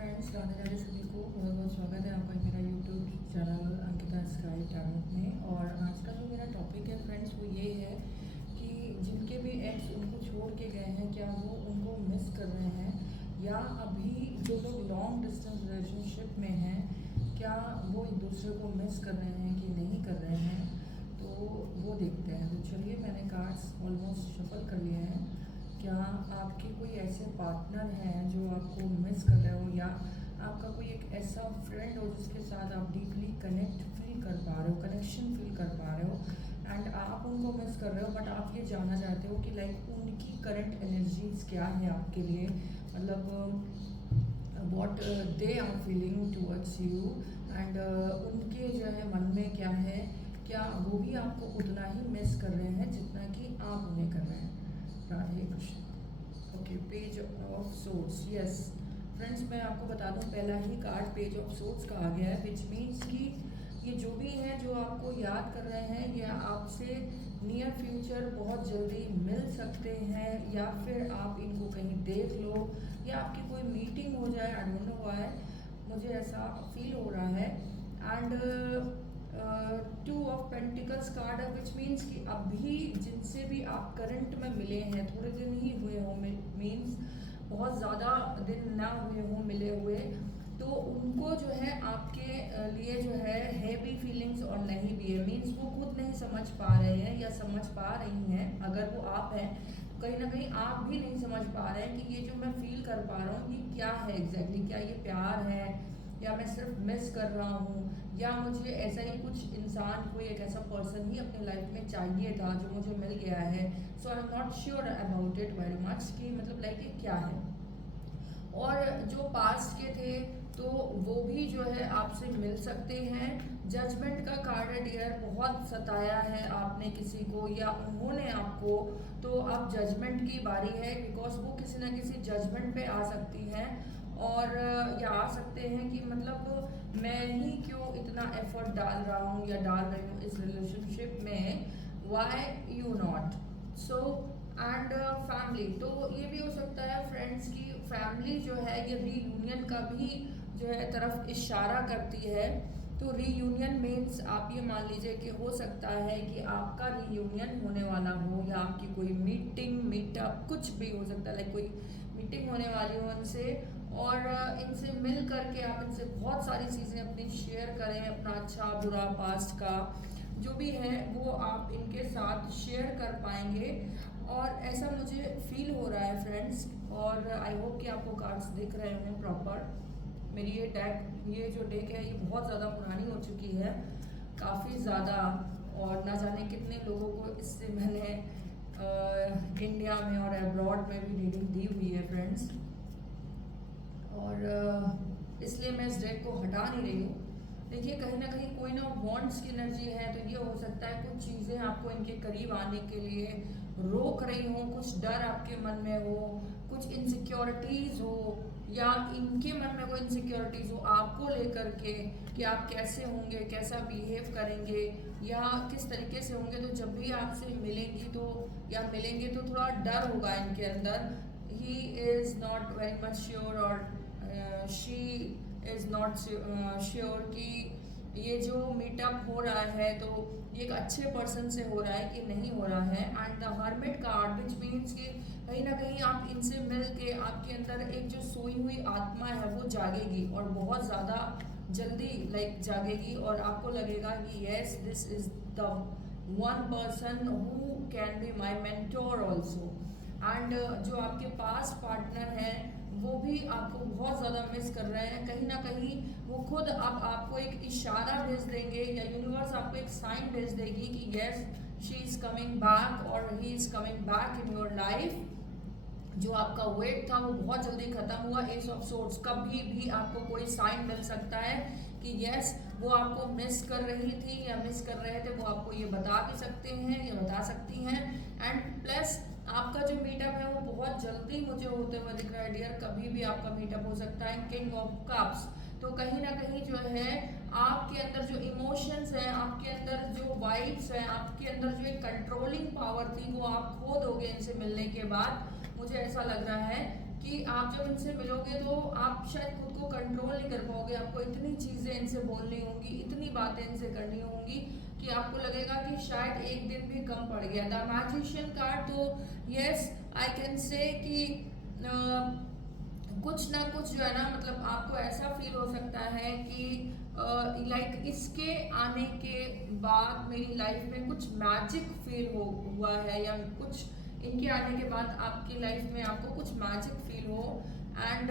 Friends, Radhe Radhe सभी को बहुत बहुत स्वागत है आपका मेरा YouTube channel Ankita sky talent में। और आज का जो मेरा टॉपिक है फ्रेंड्स वो ये है कि जिनके भी एक्स उनको छोड़ के गए हैं, क्या वो उनको मिस कर रहे हैं, या अभी जो लोग लॉन्ग डिस्टेंस रिलेशनशिप में हैं क्या वो एक दूसरे को मिस कर रहे हैं कि नहीं कर रहे हैं, तो वो देखते हैं। तो चलिए, मैंने कार्ड्स ऑलमोस्ट शफल कर लिए हैं। क्या आपके कोई ऐसे पार्टनर हैं जो आपको मिस कर रहे हो, या आपका कोई एक ऐसा फ्रेंड हो जिसके साथ आप डीपली कनेक्ट फील कर पा रहे हो, कनेक्शन फील कर पा रहे हो एंड आप उनको मिस कर रहे हो, बट आप ये जानना चाहते हो कि लाइक उनकी करंट एनर्जीज क्या है आपके लिए, मतलब what they are feeling towards you and उनके जो है मन में क्या है, क्या वो भी आपको उतना ही मिस कर रहे हैं जितना कि आप उन्हें कर रहे हैं। Radhe Krishna. Okay, page of source. Yes friends, मैं आपको बता दूं, पहला ही कार्ड पेज ऑफ सोर्स का आ गया है, विच मीन्स कि ये जो भी हैं जो आपको याद कर रहे हैं, ये आपसे नियर फ्यूचर बहुत जल्दी मिल सकते हैं, या फिर आप इनको कहीं देख लो, या आपकी कोई मीटिंग हो जाए। आई डोंट नो व्हाई, मुझे ऐसा फील हो रहा है। And two of pentacles card है, विच मीन्स कि अभी जिनसे भी आप करंट में मिले हैं, थोड़े दिन ही हुए हों, मीन्स बहुत ज़्यादा दिन ना हुए हों मिले हुए, तो उनको जो है आपके लिए जो है भी फीलिंग्स और नहीं भी है। मीन्स वो खुद नहीं समझ पा रहे हैं या समझ पा रही हैं, अगर वो आप हैं कहीं ना कहीं आप भी नहीं समझ पा रहे हैं कि ये जो मैं फील कर पा रहा हूँ ये क्या है एग्जैक्टली। क्या ये प्यार है, या मैं सिर्फ मिस कर रहा हूँ, या मुझे ऐसा ही कुछ इंसान, कोई एक ऐसा पर्सन ही अपने लाइफ में चाहिए था जो मुझे मिल गया है। So I am not sure about it very much कि मतलब लाइक ये क्या है। और जो पास्ट के थे तो वो भी जो है आपसे मिल सकते हैं। जजमेंट का कार्ड है डियर, बहुत सताया है आपने किसी को या उन्होंने आपको, तो अब जजमेंट की बारी है, बिकॉज वो किसी ना किसी जजमेंट पे आ सकती हैं, और या आ सकते हैं कि मतलब मैं ही क्यों इतना एफर्ट डाल रहा हूँ या डाल रही हूँ इस रिलेशनशिप में, why you not. So and family, तो ये भी हो सकता है फ्रेंड्स की फैमिली जो है ये रीयूनियन का भी जो है तरफ इशारा करती है। तो रीयूनियन मीन्स आप ये मान लीजिए कि हो सकता है कि आपका रीयूनियन होने वाला हो, या आपकी कोई मीटिंग मीटअप कुछ भी हो सकता है, लाइक कोई मीटिंग होने वाली हो इनसे, और इनसे मिल करके आप इनसे बहुत सारी चीज़ें अपनी शेयर करें, अपना अच्छा बुरा पास्ट का जो भी है वो आप इनके साथ शेयर कर पाएंगे। और ऐसा मुझे फील हो रहा है फ्रेंड्स, और आई होप कि आपको कार्ड्स दिख रहे हों प्रॉपर। मेरी ये जो डेक है ये बहुत ज़्यादा पुरानी हो चुकी है, काफ़ी ज़्यादा, और ना जाने कितने लोगों को इससे मैंने इंडिया में और अब्रॉड में भी रीडिंग दी हुई है फ्रेंड्स, और इसलिए मैं इस डेक को हटा नहीं रही हूँ। देखिए, कहीं ना कहीं कोई ना बॉन्ड्स की एनर्जी है, तो ये हो सकता है कुछ चीज़ें आपको इनके करीब आने के लिए रोक रही हो, कुछ डर आपके मन में हो, कुछ इनसिक्योरिटीज़ हो, या इनके मन में कोई इनसिक्योरिटीज़ हो आपको लेकर के कि आप कैसे होंगे, कैसा बिहेव करेंगे, या किस तरीके से होंगे। तो जब भी आपसे मिलेंगी तो या मिलेंगे तो थोड़ा डर होगा इनके अंदर। He is not very much sure, और शी इज़ नॉट श्योर कि ये जो मीटअप हो रहा है तो ये एक अच्छे पर्सन से हो रहा है कि नहीं हो रहा है। And the hermit card, which means कि कहीं ना कहीं आप इनसे मिल के आपके अंदर एक जो सोई हुई आत्मा है वो जागेगी, और बहुत ज़्यादा जल्दी लाइक जागेगी, और आपको लगेगा कि yes this is the one person who can be my mentor also. And जो आपके पास पार्टनर हैं वो भी आपको बहुत ज़्यादा मिस कर रहे हैं। कहीं ना कहीं वो खुद अब आपको एक इशारा भेज देंगे, या यूनिवर्स आपको एक साइन भेज देगी कि yes she is coming back और he is coming back in your life. जो आपका वेट था वो बहुत जल्दी खत्म हुआ। एस ऑफ सोर्ड्स, कभी भी आपको कोई साइन मिल सकता है कि यस वो आपको मिस कर रही थी या मिस कर रहे थे, वो आपको ये बता भी सकते हैं या बता सकती हैं। एंड प्लस आपका जो मीटअप है वो बहुत जल्दी मुझे होते हुए दिख रहा है डियर, कभी भी आपका मीटअप हो सकता है। किंग ऑफ कप्स, तो कहीं ना कहीं जो है आपके अंदर जो इमोशंस हैं, आपके अंदर जो वाइब्स हैं, आपके अंदर जो एक कंट्रोलिंग पावर थी वो आप खो दोगे इनसे मिलने के बाद। मुझे ऐसा लग रहा है कि आप जब इनसे मिलोगे तो आप शायद खुद को कंट्रोल नहीं कर पाओगे, आपको इतनी चीज़ें इनसे बोलनी होंगी, इतनी बातें इनसे करनी होंगी कि आपको लगेगा कि शायद एक दिन भी कम पड़ गया। द मैजिशियन कार्ड तो यस आई कैन से कि कुछ ना कुछ जो है ना, मतलब आपको ऐसा फील हो सकता है कि लाइक इसके आने के बाद मेरी लाइफ में कुछ मैजिक फील हुआ है, या कुछ इनके आने के बाद आपकी लाइफ में आपको कुछ मैजिक फील हो। एंड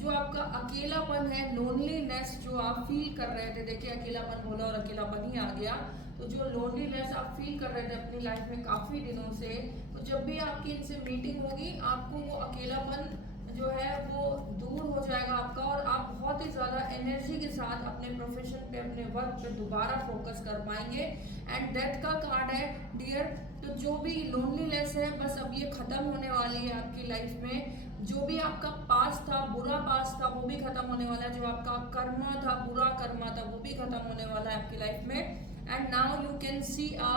जो आपका अकेलापन है, लोनलीनेस जो आप फील कर रहे थे, देखिए अकेलापन बोला और अकेलापन ही आ गया, तो जो लोनलीनेस आप फील कर रहे थे अपनी लाइफ में काफ़ी दिनों से, तो जब भी आपकी इनसे मीटिंग होगी आपको वो अकेलापन जो है वो दूर हो जाएगा आपका, और आप बहुत ही ज़्यादा एनर्जी के साथ अपने प्रोफेशन पे, अपने वर्क पे दोबारा फोकस कर पाएंगे। एंड डेथ का कार्ड है डियर, तो जो भी लोनलीनेस है बस अब ये ख़त्म होने वाली है आपकी लाइफ में। जो भी आपका पास्ट था, बुरा पास्ट था, वो भी ख़त्म होने वाला है। जो आपका कर्मा था, बुरा कर्मा था, वो भी ख़त्म होने वाला है आपकी लाइफ में। And now you can see a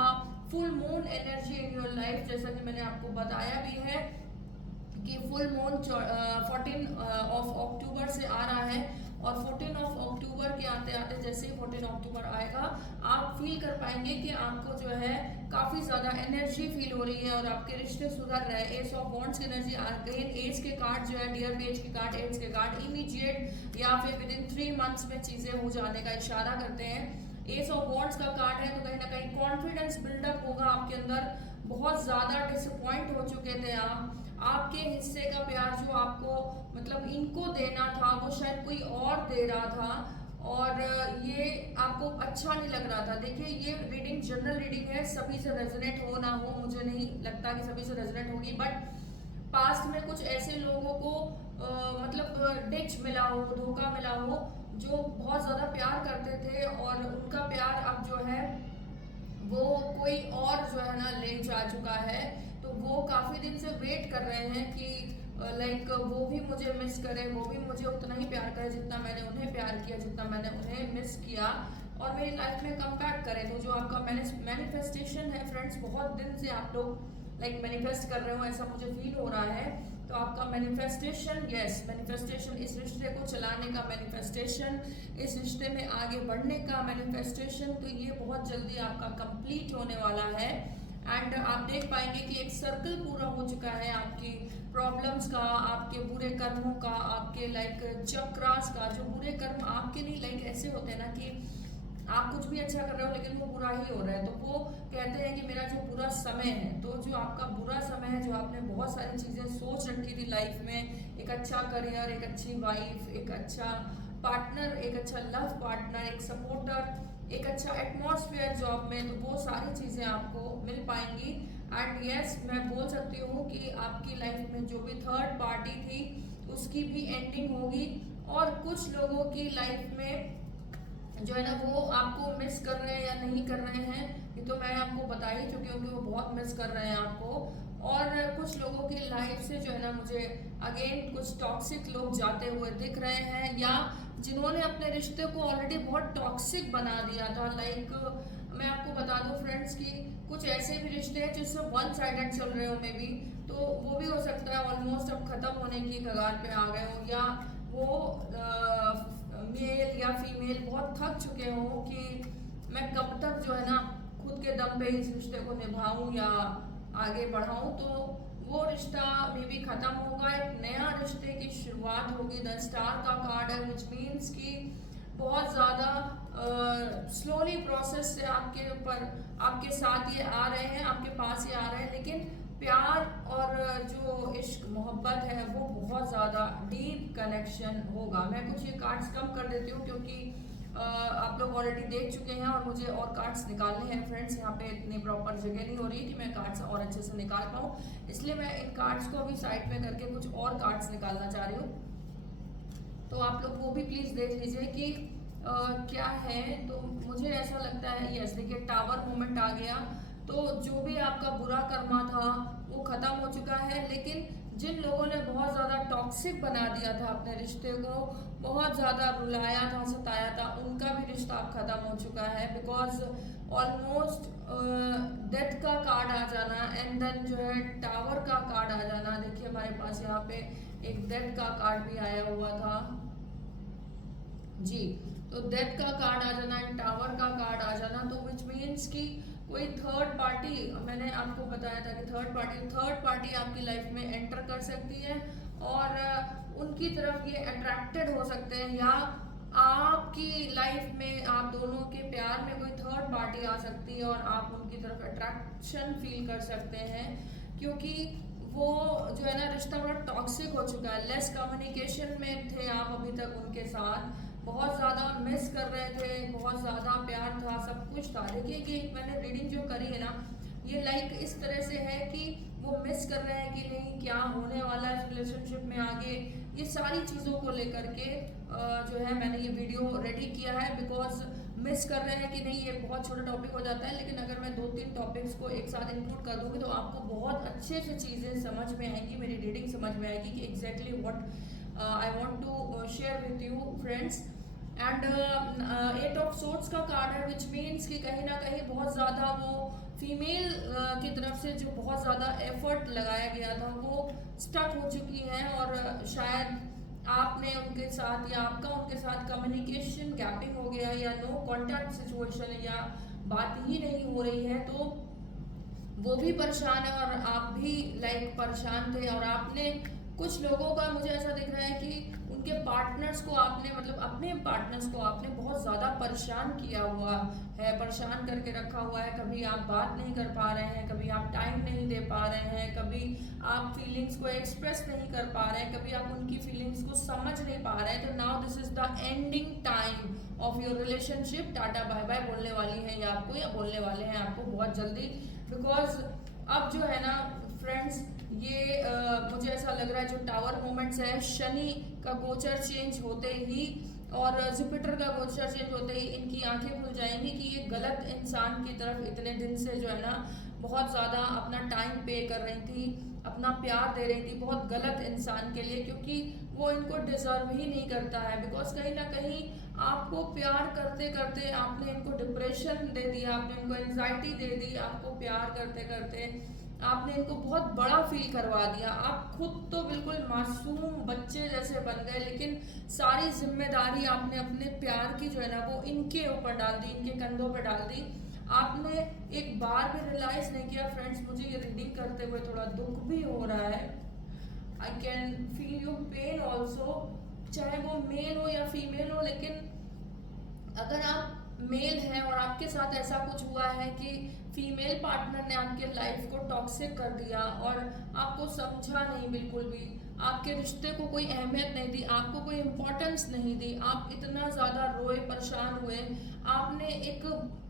full moon energy in your life, जैसा कि मैंने आपको बताया भी है कि फुल मून 14 ऑफ अक्टूबर से आ रहा है, और 14 ऑफ अक्टूबर के आते आते जैसे ही 14 अक्टूबर आएगा आप फील कर पाएंगे कि आपको जो है काफ़ी ज़्यादा एनर्जी फील हो रही है और आपके रिश्ते सुधर रहे हैं। एस ऑफ वॉन्ड्स की एनर्जी आ गई। एज के कार्ड जो है डियर, पेज के कार्ड, एज के कार्ड इमीडिएट या फिर विद इन 3 मंथ्स में चीज़ें हो जाने का इशारा करते हैं। एस ऑफ वॉन्ड्स का कार्ड है, तो कहीं ना कहीं कॉन्फिडेंस बिल्डअप होगा आपके अंदर। बहुत ज़्यादा डिसअपॉइंट हो चुके थे आप, आपके हिस्से का प्यार जो आपको मतलब इनको देना था वो शायद कोई और दे रहा था, और ये आपको अच्छा नहीं लग रहा था। देखिए ये रीडिंग जनरल रीडिंग है, सभी से रेजोनेट हो ना हो, मुझे नहीं लगता कि सभी से रेजोनेट होगी, बट पास्ट में कुछ ऐसे लोगों को मतलब डिच मिला हो, धोखा मिला हो, जो बहुत ज़्यादा प्यार करते थे और उनका प्यार अब जो है वो कोई और जो है ना ले जा चुका है। तो वो काफ़ी दिन से वेट कर रहे हैं कि लाइक वो भी मुझे मिस करे, वो भी मुझे उतना ही प्यार करे जितना मैंने उन्हें प्यार किया, जितना मैंने उन्हें मिस किया, और मेरी लाइफ में कम बैक करे। तो जो आपका मैनिफेस्टेशन है फ्रेंड्स, बहुत दिन से आप लोग लाइक मैनिफेस्ट कर रहे हो, ऐसा मुझे फील हो रहा है। तो आपका मैनिफेस्टेशन, यस मैनिफेस्टेशन, इस रिश्ते को चलाने का मैनिफेस्टेशन, इस रिश्ते में आगे बढ़ने का मैनिफेस्टेशन, तो ये बहुत जल्दी आपका कंप्लीट होने वाला है। एंड आप देख पाएंगे कि एक सर्कल पूरा हो चुका है आपकी प्रॉब्लम्स का, आपके बुरे कर्मों का, आपके लाइक चक्रास का। जो बुरे कर्म आपके लिए लाइक ऐसे होते हैं ना कि आप कुछ भी अच्छा कर रहे हो लेकिन वो बुरा ही हो रहा है, तो वो कहते हैं कि मेरा जो बुरा समय है, तो जो आपका बुरा समय है, जो आपने बहुत सारी चीज़ें सोच रखी थी लाइफ में, एक अच्छा करियर, एक अच्छी वाइफ, एक अच्छा पार्टनर, एक अच्छा लव पार्टनर, एक सपोर्टर, एक अच्छा एटमॉस्फेयर जॉब में, तो वो सारी चीज़ें आपको मिल पाएंगी। एंड यस मैं बोल सकती हूँ कि आपकी लाइफ में जो भी थर्ड पार्टी थी उसकी भी एंडिंग होगी, और कुछ लोगों की लाइफ में जो है ना वो आपको मिस कर रहे हैं या नहीं कर रहे हैं, ये तो मैं आपको बता ही चुकी हूँ कि वो बहुत मिस कर रहे हैं आपको। और कुछ लोगों की लाइफ से जो है ना मुझे अगेन कुछ टॉक्सिक लोग जाते हुए दिख रहे हैं, या जिन्होंने अपने रिश्ते को ऑलरेडी बहुत टॉक्सिक बना दिया था। लाइक मैं आपको बता दूं फ्रेंड्स कि कुछ ऐसे भी रिश्ते हैं जिससे वन साइडेड चल रहे हो मे बी, तो वो भी हो सकता है ऑलमोस्ट अब ख़त्म होने की कगार पे आ गए हो, या वो मेल या फीमेल बहुत थक चुके हो कि मैं कब तक जो है ना खुद के दम पे इस रिश्ते को निभाऊं या आगे बढ़ाऊं। तो वो रिश्ता मे बी ख़त्म होगा, एक नया रिश्ते की शुरुआत होगी। द स्टार का कार्ड है, विच मीन्स कि बहुत ज़्यादा स्लोली प्रोसेस से आपके ऊपर, आपके साथ ये आ रहे हैं, आपके पास ये आ रहे हैं, लेकिन प्यार और जो इश्क मोहब्बत है वो बहुत ज़्यादा डीप कनेक्शन होगा। मैं कुछ ये कार्ड्स कम कर देती हूँ क्योंकि आप लोग ऑलरेडी देख चुके हैं और मुझे और कार्ड्स निकालने हैं फ्रेंड्स। यहाँ पे इतनी प्रॉपर जगह नहीं हो रही कि मैं कार्ड्स और अच्छे से निकाल पाऊँ, इसलिए मैं इन कार्ड्स को अभी साइड में करके कुछ और कार्ड्स निकालना चाह रही हूँ। तो आप लोग वो भी प्लीज़ देख लीजिए कि क्या है। तो मुझे ऐसा लगता है, यस देखिए टावर मोमेंट आ गया, तो जो भी आपका बुरा कर्मा था वो ख़त्म हो चुका है। लेकिन जिन लोगों ने बहुत ज़्यादा टॉक्सिक बना दिया था अपने रिश्ते को, बहुत ज़्यादा रुलाया था, सताया था, उनका भी रिश्ता अब ख़त्म हो चुका है। बिकॉज ऑलमोस्ट डेथ का कार्ड आ जाना एंड देन जो है टावर का कार्ड आ जाना। देखिए हमारे पास यहाँ पे एक डेथ का कार्ड भी आया हुआ था जी। तो डेथ का कार्ड आ जाना एंड टावर का कार्ड आ जाना, तो विच मीन्स कि कोई थर्ड पार्टी, मैंने आपको बताया था कि थर्ड पार्टी आपकी लाइफ में एंटर कर सकती है और उनकी तरफ ये अट्रैक्टेड हो सकते हैं, या आपकी लाइफ में आप दोनों के प्यार में कोई थर्ड पार्टी आ सकती है और आप उनकी तरफ अट्रैक्शन फील कर सकते हैं, क्योंकि वो जो है ना रिश्ता बड़ा टॉक्सिक हो चुका है। लेस कम्युनिकेशन में थे आप अभी तक उनके साथ, बहुत ज़्यादा मिस कर रहे थे, बहुत ज़्यादा प्यार था, सब कुछ था। देखिए कि मैंने रीडिंग जो करी है ना, ये लाइक इस तरह से है कि वो मिस कर रहे हैं कि नहीं, क्या होने वाला है रिलेशनशिप में आगे, ये सारी चीज़ों को लेकर के जो है मैंने ये वीडियो रेडी किया है। बिकॉज मिस कर रहे हैं कि नहीं, ये बहुत छोटा टॉपिक हो जाता है, लेकिन अगर मैं 2-3 टॉपिक्स को एक साथ इंक्लूड कर दूंगी तो आपको बहुत अच्छे से चीज़ें समझ में आएंगी, मेरी रीडिंग समझ में आएगी कि exactly what I want to share with you friends. And 8 of swords का कार्ड है, विच मीन्स कि कहीं ना कहीं बहुत ज़्यादा वो फीमेल की तरफ से जो बहुत ज़्यादा एफर्ट लगाया गया था वो स्टक हो चुकी है, और शायद आपने उनके साथ या आपका उनके साथ कम्युनिकेशन गैपिंग हो गया, या नो कॉन्टैक्ट सिचुएशन है, या बात ही नहीं हो रही है, तो वो भी परेशान है और आप भी लाइक परेशान थे। और आपने कुछ लोगों का मुझे ऐसा दिख रहा है कि उनके पार्टनर्स को आपने, मतलब अपने पार्टनर्स को आपने बहुत ज़्यादा परेशान किया हुआ है, परेशान करके रखा हुआ है। कभी आप बात नहीं कर पा रहे हैं, कभी आप टाइम नहीं दे पा रहे हैं, कभी आप फीलिंग्स को एक्सप्रेस नहीं कर पा रहे हैं, कभी आप उनकी फीलिंग्स को समझ नहीं पा रहे हैं। तो now this is the ending time of your relationship. Tata bye bye बोलने वाली हैं या आपको, या बोलने वाले हैं आपको बहुत जल्दी। बिकॉज अब जो है ना फ्रेंड्स, ये मुझे ऐसा लग रहा है जो टावर मोमेंट्स है, शनि का गोचर चेंज होते ही और जुपिटर का गोचर चेंज होते ही इनकी आंखें खुल जाएंगी कि ये गलत इंसान की तरफ इतने दिन से जो है ना बहुत ज़्यादा अपना टाइम पे कर रही थी, अपना प्यार दे रही थी बहुत गलत इंसान के लिए, क्योंकि वो इनको डिजर्व ही नहीं करता है। बिकॉज कहीं ना कहीं आपको प्यार करते करते आपने इनको डिप्रेशन दे दिया, आपने इनको एंजाइटी दे दी, आपको प्यार करते करते आपने इनको बहुत बड़ा फील करवा दिया। आप खुद तो बिल्कुल मासूम बच्चे जैसे बन गए, लेकिन सारी जिम्मेदारी आपने अपने प्यार की जो है ना वो इनके ऊपर डाल दी, इनके कंधों पर डाल दी। आपने एक बार भी रियलाइज नहीं किया फ्रेंड्स। मुझे ये रीडिंग करते हुए थोड़ा दुख भी हो रहा है, I can feel your pain also, चाहे वो मेल हो या फीमेल हो। लेकिन अगर आप मेल हैं और आपके साथ ऐसा कुछ हुआ है कि फीमेल पार्टनर ने आपके लाइफ को टॉक्सिक कर दिया और आपको समझा नहीं, बिल्कुल भी आपके रिश्ते को कोई अहमियत नहीं दी, आपको कोई इम्पोर्टेंस नहीं दी, आप इतना ज़्यादा रोए, परेशान हुए, आपने एक,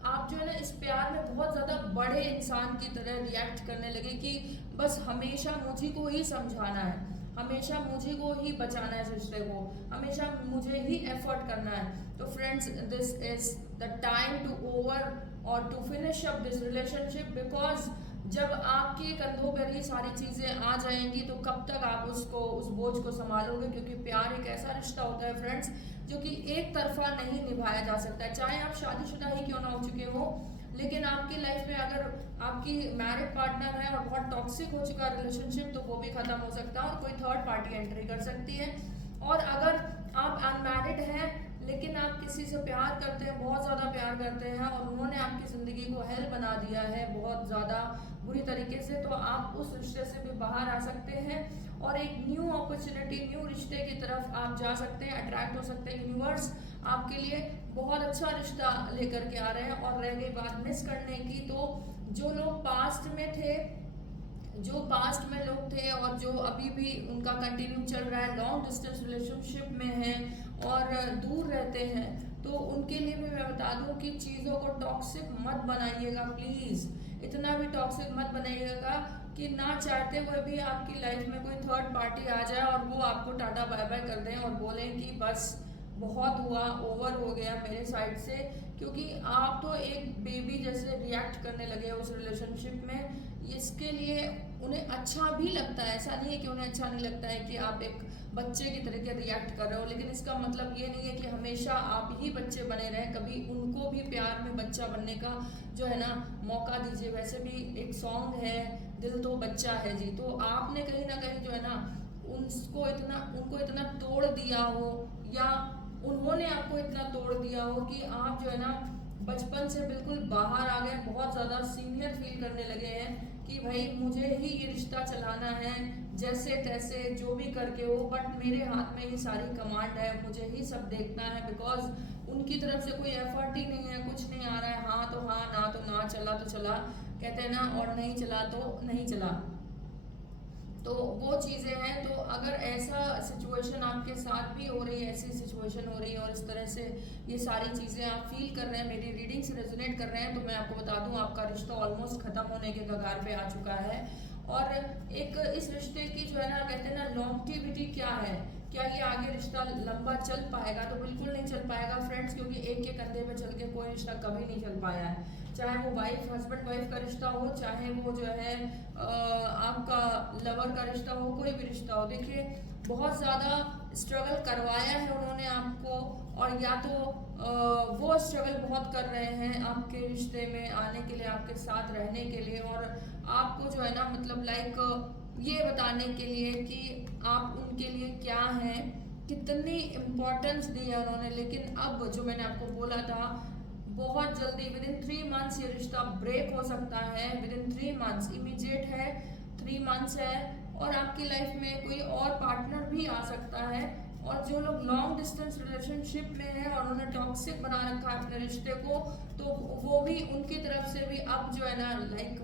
आप जो है ना इस प्यार में बहुत ज़्यादा बड़े इंसान की तरह रिएक्ट करने लगे कि बस हमेशा मुझे को ही समझाना है, हमेशा मुझे को ही बचाना है इस रिश्ते को, हमेशा मुझे ही एफर्ट करना है। तो friends, this is the time to over और to finish up this relationship. Because जब आपके कंधों पर ये सारी चीज़ें आ जाएंगी तो कब तक आप उसको, उस बोझ को संभालोगे, क्योंकि प्यार एक ऐसा रिश्ता होता है फ्रेंड्स जो कि एक तरफा नहीं निभाया जा सकता है। चाहे आप शादीशुदा ही क्यों ना हो चुके हो, लेकिन आपकी लाइफ में अगर आपकी मैरिड पार्टनर है और बहुत टॉक्सिक हो चुका रिलेशनशिप, तो वो भी खत्म हो सकता है और कोई थर्ड पार्टी एंट्री कर सकती है। और अगर आप अनमैरिड हैं लेकिन आप किसी से प्यार करते हैं, बहुत ज़्यादा प्यार करते हैं और उन्होंने आपकी ज़िंदगी को हेल बना दिया है बहुत ज़्यादा बुरी तरीके से, तो आप उस रिश्ते से भी बाहर आ सकते हैं और एक न्यू अपॉर्चुनिटी, न्यू रिश्ते की तरफ आप जा सकते हैं, अट्रैक्ट हो सकते हैं। यूनिवर्स आपके लिए बहुत अच्छा रिश्ता लेकर के आ रहे हैं। और रह गई बात मिस करने की, तो जो लोग पास्ट में थे, जो पास्ट में लोग थे और जो अभी भी उनका कंटिन्यू चल रहा है, लॉन्ग डिस्टेंस रिलेशनशिप में हैं और दूर रहते हैं, तो उनके लिए भी मैं बता दूं कि चीज़ों को टॉक्सिक मत बनाइएगा प्लीज़, इतना भी टॉक्सिक मत बनाइएगा कि ना चाहते हुए भी आपकी लाइफ में कोई थर्ड पार्टी आ जाए और वो आपको टाटा बाय बाय कर दें और बोलें कि बस बहुत हुआ, ओवर हो गया मेरे साइड से, क्योंकि आप तो एक बेबी जैसे रिएक्ट करने लगे उस रिलेशनशिप में। इसके लिए उन्हें अच्छा भी लगता है, ऐसा नहीं है कि उन्हें अच्छा नहीं लगता है कि आप एक बच्चे की तरह के रिएक्ट कर रहे हो, लेकिन इसका मतलब ये नहीं है कि हमेशा आप ही बच्चे बने रहें, कभी उनको भी प्यार में बच्चा बनने का जो है ना मौका दीजिए। वैसे भी एक सॉन्ग है, दिल तो बच्चा है जी, तो आपने कहीं ना कहीं जो है ना उनको इतना तोड़ दिया हो, या उन्होंने आपको इतना तोड़ दिया हो कि आप जो है ना बचपन से बिल्कुल बाहर आ गए, बहुत ज़्यादा सीनियर फील करने लगे हैं कि भाई मुझे ही ये रिश्ता चलाना है, जैसे तैसे जो भी करके हो, बट मेरे हाथ में ही सारी कमांड है, मुझे ही सब देखना है। बिकॉज उनकी तरफ से कोई एफर्ट ही नहीं है, कुछ नहीं आ रहा है, हाँ तो हाँ, ना तो ना, चला तो चला, कहते हैं ना, और नहीं चला तो नहीं चला। तो वो चीज़ें हैं। तो अगर ऐसा सिचुएशन आपके साथ भी हो रही है, ऐसी सिचुएशन हो रही है और इस तरह से ये सारी चीज़ें आप फील कर रहे हैं, मेरी रीडिंग से रेजोनेट कर रहे हैं, तो मैं आपको बता दूं आपका रिश्ता ऑलमोस्ट ख़त्म होने के कगार पे आ चुका है। और एक इस रिश्ते की जो है ना, कहते हैं ना, लॉन्गेविटी क्या है, क्या ये आगे रिश्ता लंबा चल पाएगा? तो बिल्कुल नहीं चल पाएगा फ्रेंड्स, क्योंकि एक के कंधे पे चल के कोई रिश्ता कभी नहीं चल पाया है। चाहे वो हस्बैंड वाइफ का रिश्ता हो, चाहे वो जो है आपका लवर का रिश्ता हो, कोई भी रिश्ता हो। देखिए, बहुत ज़्यादा स्ट्रगल करवाया है उन्होंने आपको, और या तो वो स्ट्रगल बहुत कर रहे हैं आपके रिश्ते में आने के लिए, आपके साथ रहने के लिए, और आपको जो है ना, मतलब लाइक ये बताने के लिए कि आप उनके लिए क्या हैं, कितनी इम्पोर्टेंस दी है उन्होंने। लेकिन अब जो मैंने आपको बोला था, बहुत जल्दी विद इन 3 मंथ्स ये रिश्ता ब्रेक हो सकता है। विद इन 3 मंथ्स, इमीडिएट है, 3 मंथ्स है, और आपकी लाइफ में कोई और पार्टनर भी आ सकता है। और जो लोग लॉन्ग डिस्टेंस रिलेशनशिप में हैं और उन्होंने टॉक्सिक बना रखा है अपने रिश्ते को, तो वो भी, उनकी तरफ से भी अब जो है ना, लाइक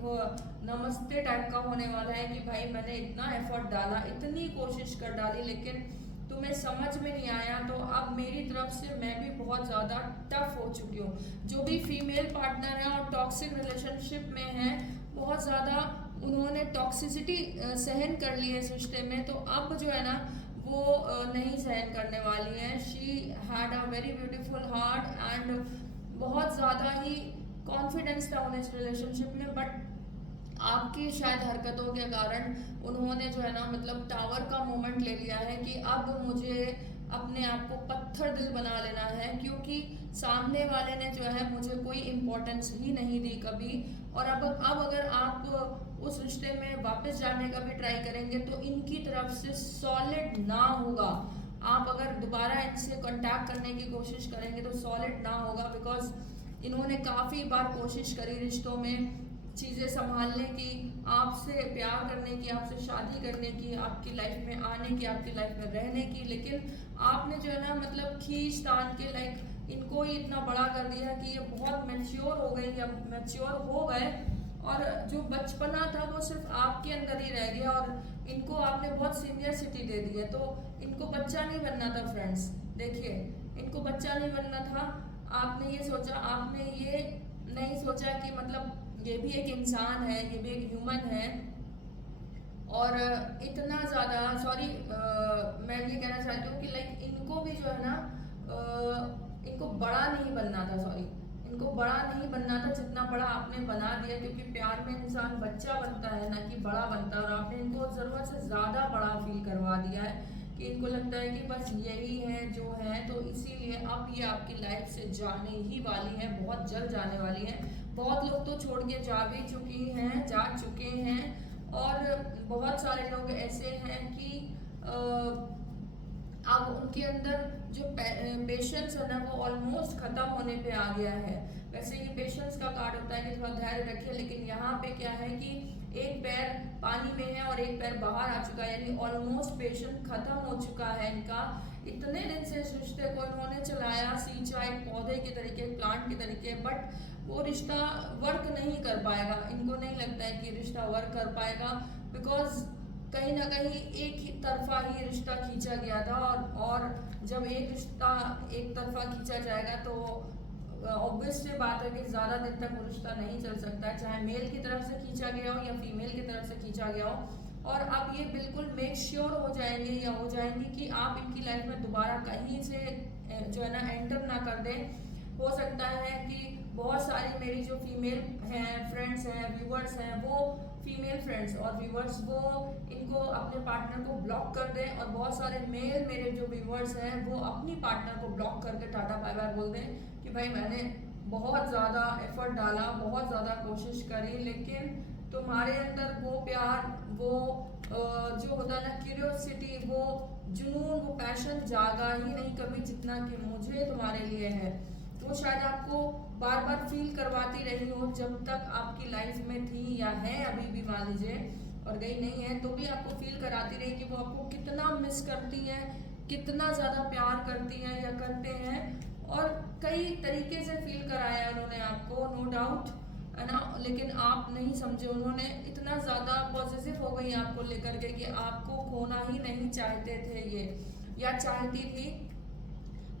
नमस्ते टाइप का होने वाला है कि भाई मैंने इतना एफर्ट डाला, इतनी कोशिश कर डाली, लेकिन तुम्हें समझ में नहीं आया, तो अब मेरी तरफ से मैं भी बहुत ज़्यादा टफ हो चुकी हूँ। जो भी फीमेल पार्टनर है और टॉक्सिक रिलेशनशिप में है, बहुत ज़्यादा उन्होंने टॉक्सिसिटी सहन कर ली है इस रिश्ते में, तो अब जो है ना, वो नहीं सहन करने वाली है। She had a very beautiful heart and बहुत ज़्यादा ही कॉन्फिडेंस था उन्हें इस रिलेशनशिप में, बट आपकी शायद हरकतों के कारण उन्होंने जो है ना, मतलब टावर का मोमेंट ले लिया है कि अब मुझे अपने आप को पत्थर दिल बना लेना है, क्योंकि सामने वाले ने जो है मुझे कोई इम्पोर्टेंस ही नहीं दी कभी। और अब अगर आप उस रिश्ते में वापस जाने का भी ट्राई करेंगे, तो इनकी तरफ से सॉलिड ना होगा। आप अगर दोबारा इनसे कांटेक्ट करने की कोशिश करेंगे तो सॉलिड ना होगा, बिकॉज इन्होंने काफ़ी बार कोशिश करी रिश्तों में चीज़ें संभालने की, आपसे प्यार करने की, आपसे शादी करने की, आपकी लाइफ में आने की, आपकी लाइफ में रहने की, लेकिन आपने जो है ना, मतलब खींच तान के लाइक इनको ही इतना बड़ा कर दिया कि ये बहुत मैच्योर हो गई या मैच्योर हो गए, और जो बचपना था वो सिर्फ आपके अंदर ही रह गया, और इनको आपने बहुत सीनियरिटी दे दी है। तो इनको बच्चा नहीं बनना था फ्रेंड्स, देखिए, इनको बच्चा नहीं बनना था। आपने ये सोचा, आपने ये नहीं सोचा कि मतलब ये भी एक इंसान है, ये भी एक ह्यूमन है, और इतना ज़्यादा सॉरी, मैं ये कहना चाहती हूँ कि लाइक इनको भी जो है ना, इनको बड़ा नहीं बनना था, सॉरी, इनको बड़ा नहीं बनना था जितना बड़ा आपने बना दिया, क्योंकि प्यार में इंसान बच्चा बनता है ना कि बड़ा बनता है, और आपने इनको ज़रूरत से ज़्यादा बड़ा फील करवा दिया है कि इनको लगता है कि बस यही है जो है। तो इसीलिए अब ये आपकी लाइफ से जाने ही वाली है, बहुत जल्द जाने वाली है। बहुत लोग तो छोड़ के जा चुके हैं, और बहुत सारे लोग ऐसे हैं कि अब उनके अंदर जो पेशेंस है ना, वो ऑलमोस्ट ख़त्म होने पे आ गया है। वैसे ये पेशेंस का कार्ड होता है कि थोड़ा धैर्य रखिए, लेकिन यहाँ पे क्या है कि एक पैर पानी में है और एक पैर बाहर आ चुका है, यानी ऑलमोस्ट पेशेंस ख़त्म हो चुका है इनका। इतने दिन से इस रिश्ते को इन्होंने चलाया, सींचा एक पौधे के तरीके, एक प्लांट के तरीके, बट वो रिश्ता वर्क नहीं कर पाएगा। इनको नहीं लगता है कि रिश्ता वर्क कर पाएगा, बिकॉज कहीं ना कहीं एक ही तरफा ही रिश्ता खींचा गया था, और जब एक रिश्ता एक तरफा खींचा जाएगा तो ऑब्वियस सी बात है कि ज़्यादा दिन तक वो रिश्ता नहीं चल सकता है, चाहे मेल की तरफ से खींचा गया हो या फीमेल की तरफ से खींचा गया हो। और अब ये बिल्कुल मेक श्योर हो जाएंगे या हो जाएंगी कि आप इनकी लाइफ में दोबारा कहीं से जो है ना एंटर ना कर दें। हो सकता है कि बहुत सारी मेरी जो फीमेल हैं फ्रेंड्स हैं, व्यूवर्स हैं, वो फीमेल फ्रेंड्स और व्यूवर्स वो इनको अपने पार्टनर को ब्लॉक कर दें, और बहुत सारे मेल मेरे जो व्यूवर्स हैं वो अपनी पार्टनर को ब्लॉक करके टाटा बाय बाय बोल दें कि भाई मैंने बहुत ज़्यादा एफर्ट डाला, बहुत ज़्यादा कोशिश करी, लेकिन तुम्हारे अंदर वो प्यार, वो जो होता है ना क्यूरियोसिटी, वो जुनून, वो पैशन जागा ही नहीं कभी जितना कि मुझे तुम्हारे लिए है। वो शायद आपको बार बार फील करवाती रही हो जब तक आपकी लाइफ में थी या है अभी भी मान लीजिए, और गई नहीं है तो भी आपको फील कराती रही कि वो आपको कितना मिस करती है, कितना ज़्यादा प्यार करती हैं या करते हैं। और कई तरीके से फील कराया उन्होंने आपको, नो डाउट, है ना, लेकिन आप नहीं समझे। उन्होंने इतना ज़्यादा पॉजिटिव हो गई आपको लेकर के कि आपको खोना ही नहीं चाहते थे ये, या चाहती थी,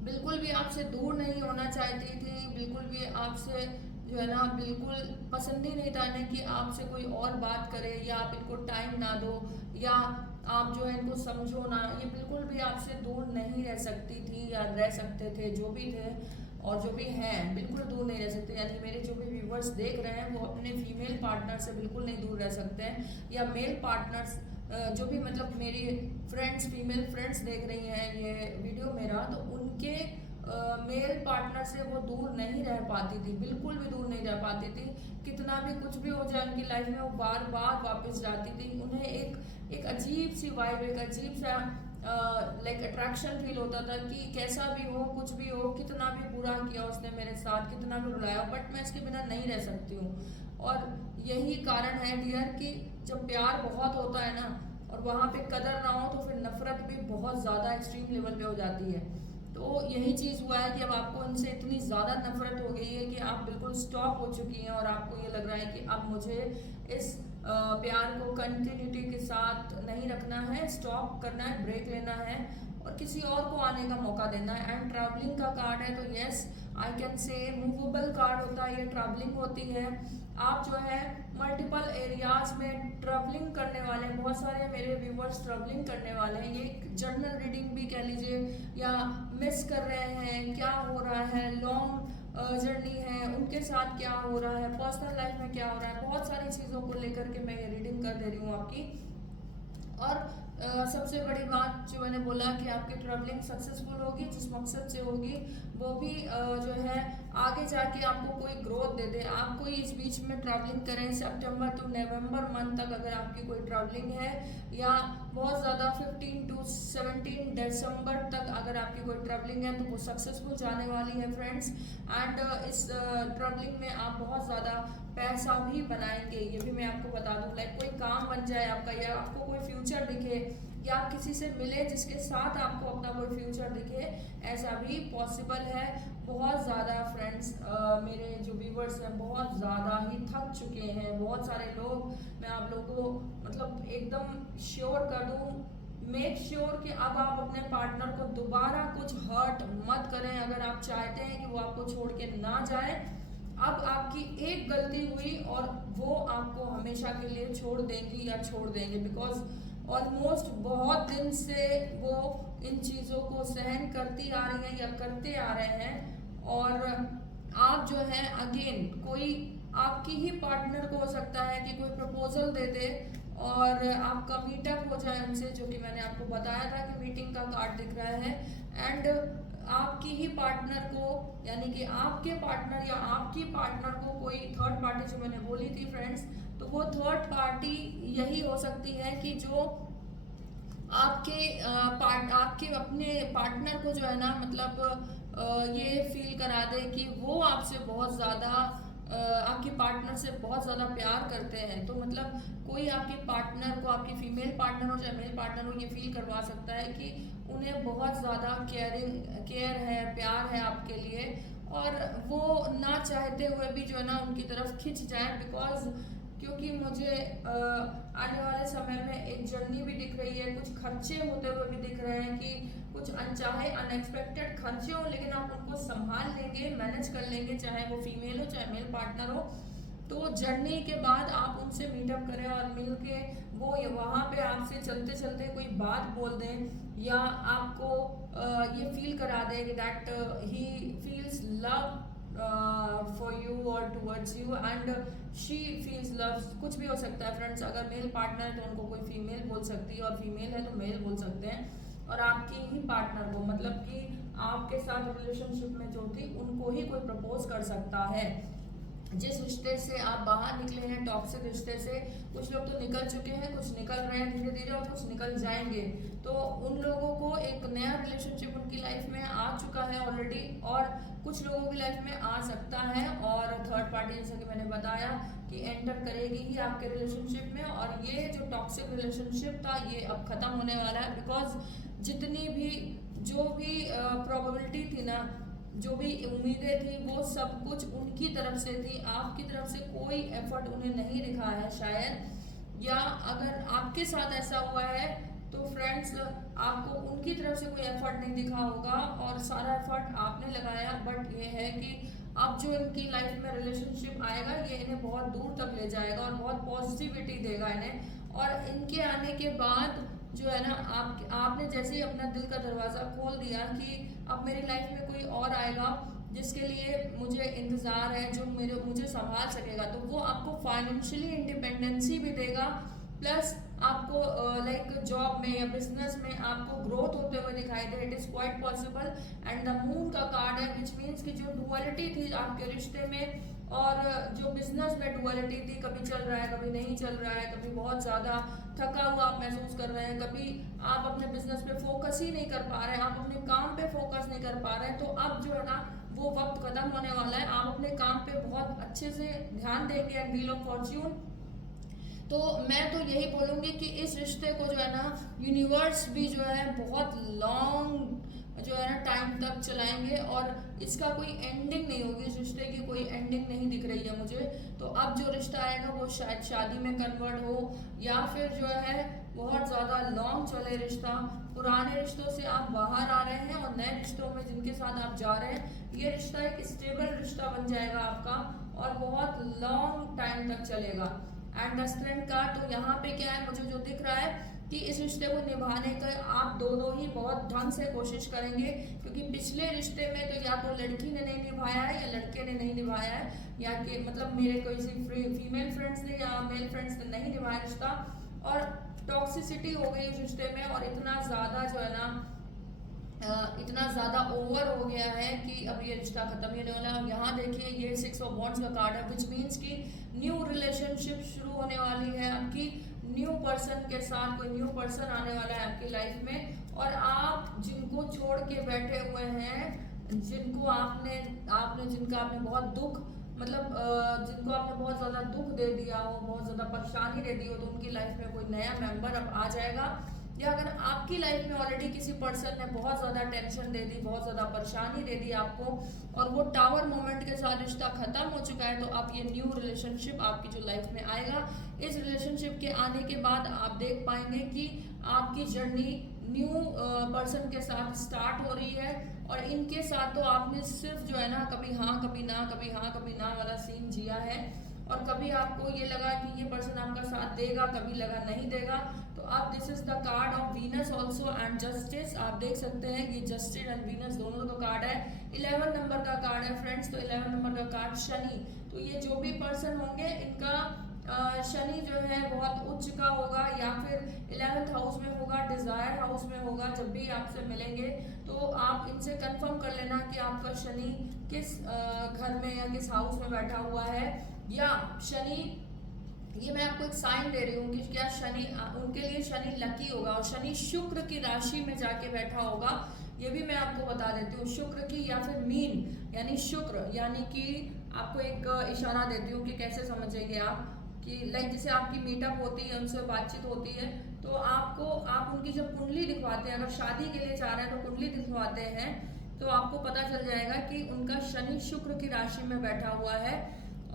बिल्कुल भी आपसे दूर नहीं होना चाहती थी, बिल्कुल भी आपसे जो है ना बिल्कुल पसंद ही नहीं था इन्हें कि आपसे कोई और बात करे, या आप इनको टाइम ना दो, या आप जो है इनको समझो ना। ये बिल्कुल भी आपसे दूर नहीं रह सकती थी या रह सकते थे, जो भी थे और जो भी हैं बिल्कुल दूर नहीं रह सकते। यानी मेरे जो भी व्यूवर्स देख रहे हैं वो अपने फीमेल पार्टनर से बिल्कुल नहीं दूर रह सकते हैं, या मेल पार्टनर्स जो भी मतलब मेरी फ्रेंड्स, फीमेल फ्रेंड्स देख रही हैं ये वीडियो मेरा, तो उनके मेल पार्टनर से वो दूर नहीं रह पाती थी, बिल्कुल भी दूर नहीं रह पाती थी। कितना भी कुछ भी हो जाए उनकी लाइफ में वो बार बार वापस जाती थी। उन्हें एक अजीब सी वाइब, एक अजीब सा लाइक अट्रैक्शन फील होता था कि कैसा भी हो, कुछ भी हो, कितना भी बुरा किया उसने मेरे साथ, कितना भी रुलाया, बट मैं इसके बिना नहीं रह सकती हूँ। और यही कारण है डियर कि जब प्यार बहुत होता है ना और वहाँ पे कदर ना हो तो फिर नफरत भी बहुत ज़्यादा एक्सट्रीम लेवल पे हो जाती है। तो यही चीज़ हुआ है कि अब आपको इनसे इतनी ज़्यादा नफरत हो गई है कि आप बिल्कुल स्टॉप हो चुकी हैं, और आपको ये लग रहा है कि अब मुझे इस प्यार को कंटिन्यूटी के साथ नहीं रखना है, स्टॉप करना है, ब्रेक लेना है और किसी और को आने का मौका देना है। एंड ट्रैवलिंग का कार्ड है, तो yes I can say movable card होता है, ये ट्रैवलिंग होती है। आप जो है मल्टीपल एरियाज में ट्रैवलिंग करने वाले हैं, बहुत सारे मेरे व्यूवर्स ट्रैवलिंग करने वाले हैं। ये जर्नल रीडिंग भी कह लीजिए, या मिस कर रहे हैं क्या हो रहा है, लॉन्ग जर्नी है उनके साथ क्या हो रहा है, पर्सनल लाइफ में क्या हो रहा है, बहुत सारी चीज़ों को लेकर के मैं ये रीडिंग कर दे रही हूँ आपकी। और सबसे बड़ी बात जो मैंने बोला कि आपकी ट्रैवलिंग सक्सेसफुल होगी, जिस मकसद से होगी वो भी जो है आगे जाके आपको कोई ग्रोथ दे दे। आप कोई इस बीच में ट्रैवलिंग करें, सितंबर टू नवंबर मंथ तक अगर आपकी कोई ट्रैवलिंग है, या बहुत ज़्यादा 15 टू 17 दिसंबर तक अगर आपकी कोई ट्रैवलिंग है, तो वो सक्सेसफुल जाने वाली है फ्रेंड्स। एंड इस ट्रैवलिंग में आप बहुत ज़्यादा पैसा भी बनाएंगे, ये भी मैं आपको बता दूं। लाइक कोई काम बन जाए आपका, या आपको कोई फ्यूचर दिखे, या आप किसी से मिले जिसके साथ आपको अपना कोई फ्यूचर दिखे, ऐसा भी पॉसिबल है। बहुत ज़्यादा फ्रेंड्स मेरे जो व्यूवर्स हैं बहुत ज़्यादा ही थक चुके हैं, बहुत सारे लोग। मैं आप लोगों को मतलब एकदम श्योर कर दूं, मेक श्योर कि अब आप अपने पार्टनर को दोबारा कुछ हर्ट मत करें। अगर आप चाहते हैं कि वो आपको छोड़ के ना जाए, अब आपकी एक गलती हुई और वो आपको हमेशा के लिए छोड़ देंगी या छोड़ देंगे, बिकॉज ऑलमोस्ट बहुत दिन से वो इन चीज़ों को सहन करती आ रही हैं या करते आ रहे हैं। और आप जो है अगेन कोई आपकी ही पार्टनर को हो सकता है कि कोई प्रपोजल दे दे और आपका मीटअप हो जाए उनसे, जो कि मैंने आपको बताया था कि मीटिंग का कार्ड दिख रहा है। एंड आपकी ही पार्टनर को, यानी कि आपके पार्टनर या आपकी पार्टनर को कोई थर्ड पार्टी जो मैंने बोली थी फ्रेंड्स, तो वो थर्ड पार्टी यही हो सकती है कि जो आपके अपने पार्टनर को जो है ना मतलब ये फील करा दे कि वो आपसे बहुत ज़्यादा आपकी पार्टनर से बहुत ज़्यादा प्यार करते हैं। तो मतलब कोई आपके पार्टनर को, आपकी फीमेल पार्टनर हो चाहे मेल पार्टनर हो, ये फील करवा सकता है कि उन्हें बहुत ज़्यादा केयर है, प्यार है आपके लिए, और वो ना चाहते हुए भी जो है ना उनकी तरफ खिंच जाए। बिकॉज क्योंकि मुझे आने वाले समय में एक जर्नी भी दिख रही है, कुछ खर्चे होते हुए भी दिख रहे हैं कि कुछ अनचाहे अनएक्सपेक्टेड खर्चे हो, लेकिन आप उनको संभाल लेंगे, मैनेज कर लेंगे, चाहे वो फीमेल हो चाहे मेल पार्टनर हो। तो जर्नी के बाद आप उनसे मीटअप करें और मिल के वो वहाँ पे आपसे चलते चलते कोई बात बोल दें, या आपको ये फील करा दें कि that he feels love for you और towards you and she feels love. कुछ भी हो सकता है फ्रेंड्स। अगर मेल पार्टनर है तो उनको कोई फीमेल बोल सकती है, और फीमेल है तो मेल बोल सकते हैं। और आपकी ही पार्टनर को, मतलब कि आपके साथ रिलेशनशिप में जो थी, उनको ही कोई प्रपोज कर सकता है। जिस रिश्ते से आप बाहर निकले हैं, टॉक्सिक रिश्ते से, कुछ लोग तो निकल चुके हैं, कुछ निकल रहे हैं धीरे धीरे और कुछ निकल जाएंगे। तो उन लोगों को एक नया रिलेशनशिप उनकी लाइफ में आ चुका है ऑलरेडी, और कुछ लोगों की लाइफ में आ सकता है, और थर्ड पार्टी जैसा कि मैंने बताया कि एंटर करेगी ही आपके रिलेशनशिप में। और ये जो टॉक्सिक रिलेशनशिप था ये अब खत्म होने वाला है, बिकॉज जितनी भी जो भी प्रोबेबिलिटी थी ना, जो भी उम्मीदें थी, वो सब कुछ उनकी तरफ से थी। आपकी तरफ से कोई एफर्ट उन्हें नहीं दिखा है शायद, या अगर आपके साथ ऐसा हुआ है तो फ्रेंड्स आपको उनकी तरफ से कोई एफर्ट नहीं दिखा होगा और सारा एफर्ट आपने लगाया। बट ये है कि अब जो इनकी लाइफ में रिलेशनशिप आएगा ये इन्हें बहुत दूर तक ले जाएगा और बहुत पॉजिटिविटी देगा इन्हें। और इनके आने के बाद जो है ना, आपने जैसे ही अपना दिल का दरवाज़ा खोल दिया कि अब मेरी लाइफ में कोई और आएगा जिसके लिए मुझे इंतज़ार है, जो मुझे संभाल सकेगा, तो वो आपको फाइनेंशियली इंडिपेंडेंसी भी देगा, प्लस आपको लाइक जॉब में या बिजनेस में आपको ग्रोथ होते हुए दिखाई दे। It is quite possible. And the moon का कार्ड है, विच मीन्स कि जो डुअलिटी थी आपके रिश्ते में और जो बिजनेस में डुअलिटी थी, कभी चल रहा है कभी नहीं चल रहा है, कभी बहुत ज़्यादा थका हुआ आप महसूस कर रहे हैं, कभी आप अपने बिजनेस पे फोकस ही नहीं कर पा रहे हैं, आप अपने काम पे फोकस नहीं कर पा रहे हैं, तो अब जो है ना वो वक्त खत्म होने वाला है। आप अपने काम पे बहुत अच्छे से ध्यान देंगे एंड व्हील ऑफ फॉर्च्यून। तो मैं तो यही बोलूँगी कि इस रिश्ते को जो है ना यूनिवर्स भी जो है बहुत लॉन्ग जो है ना टाइम तक चलाएंगे और इसका कोई एंडिंग नहीं होगी। इस रिश्ते की कोई एंडिंग नहीं दिख रही है मुझे। तो अब जो रिश्ता आएगा वो शायद शादी में कन्वर्ट हो, या फिर जो है बहुत ज़्यादा लॉन्ग चले रिश्ता। पुराने रिश्तों से आप बाहर आ रहे हैं और नए रिश्तों में जिनके साथ आप जा रहे हैं, ये रिश्ता एक स्टेबल रिश्ता बन जाएगा आपका और बहुत लॉन्ग टाइम तक चलेगा। एंड द स्ट्रेंथ का तो यहाँ पे क्या है, मुझे जो दिख रहा है कि इस रिश्ते को निभाने का आप दोनों ही बहुत ढंग से कोशिश करेंगे, क्योंकि पिछले रिश्ते में तो या तो लड़की ने नहीं निभाया है या लड़के ने नहीं निभाया है, या कि मतलब मेरे कोई सी फीमेल फ्रेंड्स ने या मेल फ्रेंड्स ने नहीं निभाया रिश्ता, और टॉक्सिसिटी हो गई इस रिश्ते में और इतना ज़्यादा जो है ना इतना ज़्यादा ओवर हो गया है कि अब ये रिश्ता ख़त्म ही नहीं होना। यहाँ देखिए ये 6 ऑफ वॉन्ड्स का कार्ड है, विच मीन्स कि न्यू रिलेशनशिप शुरू होने वाली है आपकी, न्यू पर्सन के साथ कोई न्यू पर्सन आने वाला है आपकी लाइफ में। और आप जिनको छोड़ के बैठे हुए हैं, जिनको आपने जिनका आपने बहुत दुख मतलब जिनको आपने बहुत ज़्यादा दुख दे दिया हो, बहुत ज़्यादा परेशानी दे दी हो, तो उनकी लाइफ में कोई नया मेंबर अब आ जाएगा। या अगर आपकी लाइफ में ऑलरेडी किसी पर्सन ने बहुत ज़्यादा टेंशन दे दी, बहुत ज़्यादा परेशानी दे दी आपको, और वो टावर मोमेंट के साथ रिश्ता ख़त्म हो चुका है, तो अब ये न्यू रिलेशनशिप आपकी जो लाइफ में आएगा, इस रिलेशनशिप के आने के बाद आप देख पाएंगे कि आपकी जर्नी न्यू पर्सन के साथ स्टार्ट हो रही है। और इनके साथ तो आपने सिर्फ जो है ना कभी हाँ कभी ना, कभी हाँ कभी ना वाला सीन जिया है, और कभी आपको ये लगा कि ये पर्सन आपका साथ देगा, कभी लगा नहीं देगा। तो आप this is the card of Venus also and justice. आप देख सकते हैं ये जस्टिस एंड वीनस दोनों का कार्ड है। 11 नंबर का कार्ड है फ्रेंड्स, तो 11 नंबर का कार्ड शनि। तो ये जो भी पर्सन होंगे इनका शनि जो है बहुत उच्च का होगा, या फिर 11th हाउस में होगा, डिजायर हाउस में होगा। जब भी आपसे मिलेंगे तो आप इनसे कंफर्म कर लेना कि आपका शनि किस घर में या किस हाउस में बैठा हुआ है। या शनि, ये मैं आपको एक साइन दे रही हूँ कि क्या शनि उनके लिए शनि लकी होगा, और शनि शुक्र की राशि में जाके बैठा होगा, ये भी मैं आपको बता देती हूँ। शुक्र की या फिर मीन यानी शुक्र, यानी कि आपको एक इशारा देती हूँ कि कैसे समझेंगे आप कि लाइक जैसे आपकी मीटअप होती है, उनसे बातचीत होती है, तो आप उनकी जब कुंडली दिखवाते हैं, अगर शादी के लिए चाह रहे हैं तो कुंडली दिखवाते हैं, तो आपको पता चल जाएगा कि उनका शनि शुक्र की राशि में बैठा हुआ है,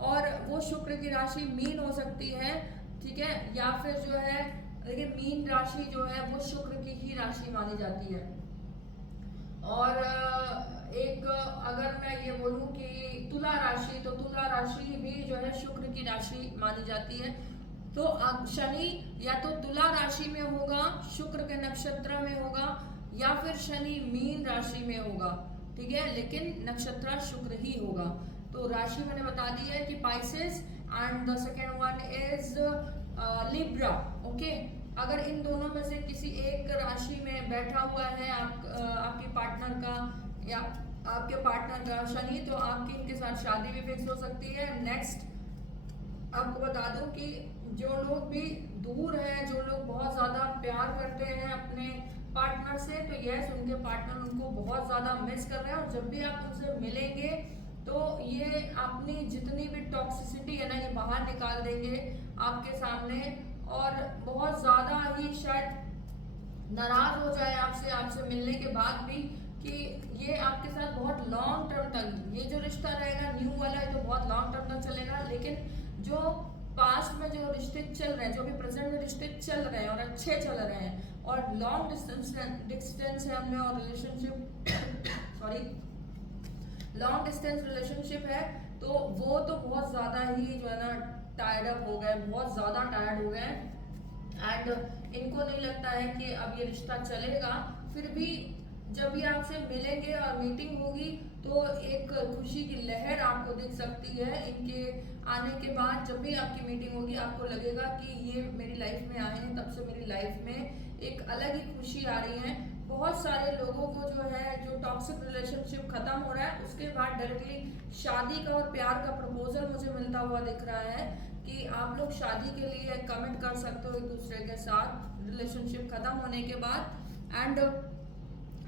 और वो शुक्र की राशि मीन हो सकती है, ठीक है, या फिर जो है देखिए मीन राशि जो है वो शुक्र की ही राशि मानी जाती है। और एक अगर मैं ये बोलूँ कि तुला राशि, तो तुला राशि भी जो है शुक्र की राशि मानी जाती है। तो शनि या तो तुला राशि में होगा, शुक्र के नक्षत्र में होगा, या फिर शनि मीन राशि में होगा, ठीक है, लेकिन नक्षत्र शुक्र ही होगा। तो राशि मैंने बता दी है कि Pisces, and the second one is Libra. Okay, अगर इन दोनों में से किसी एक राशि में बैठा हुआ है आपकी पार्टनर का, या आपके पार्टनर का शनि, तो आपकी इनके साथ शादी भी फिक्स हो सकती है। नेक्स्ट आपको बता दूं कि जो लोग भी दूर हैं, जो लोग बहुत ज़्यादा प्यार करते हैं अपने पार्टनर से, तो यस उनके पार्टनर उनको बहुत ज़्यादा मिस कर रहे हैं, और जब भी आप उनसे मिलेंगे तो ये अपनी जितनी भी टॉक्सिसिटी है ना, ये बाहर निकाल देंगे आपके सामने, और बहुत ज़्यादा ही शायद नाराज हो जाए आपसे, आपसे मिलने के बाद भी, कि ये आपके साथ बहुत लॉन्ग टर्म तक ये जो रिश्ता रहेगा न्यू वाला है, तो बहुत लॉन्ग टर्म तक चलेगा। लेकिन जो पास्ट में जो रिश्ते चल रहे हैं, जो भी प्रेजेंट में रिश्ते चल रहे हैं और अच्छे चल रहे हैं, और लॉन्ग डिस्टेंस है उनमें, और relationship sorry long distance relationship है, तो वो तो बहुत ज़्यादा ही जो है ना टायर्ड अप हो गए, बहुत ज़्यादा टायर्ड हो गए, एंड इनको नहीं लगता है कि अब ये रिश्ता चलेगा। फिर भी जब भी आपसे मिलेंगे और मीटिंग होगी, तो एक खुशी की लहर आपको दिख सकती है इनके आने के बाद। जब भी आपकी मीटिंग होगी, आपको लगेगा कि ये मेरी लाइफ में आए हैं, तब से मेरी लाइफ में एक अलग ही खुशी आ रही है। बहुत सारे लोगों को जो है, जो टॉक्सिक रिलेशनशिप खत्म हो रहा है, उसके बाद डायरेक्टली शादी का और प्यार का प्रपोजल मुझे मिलता हुआ दिख रहा है, कि आप लोग शादी के लिए कमिट कर सकते हो एक दूसरे के साथ रिलेशनशिप खत्म होने के बाद। एंड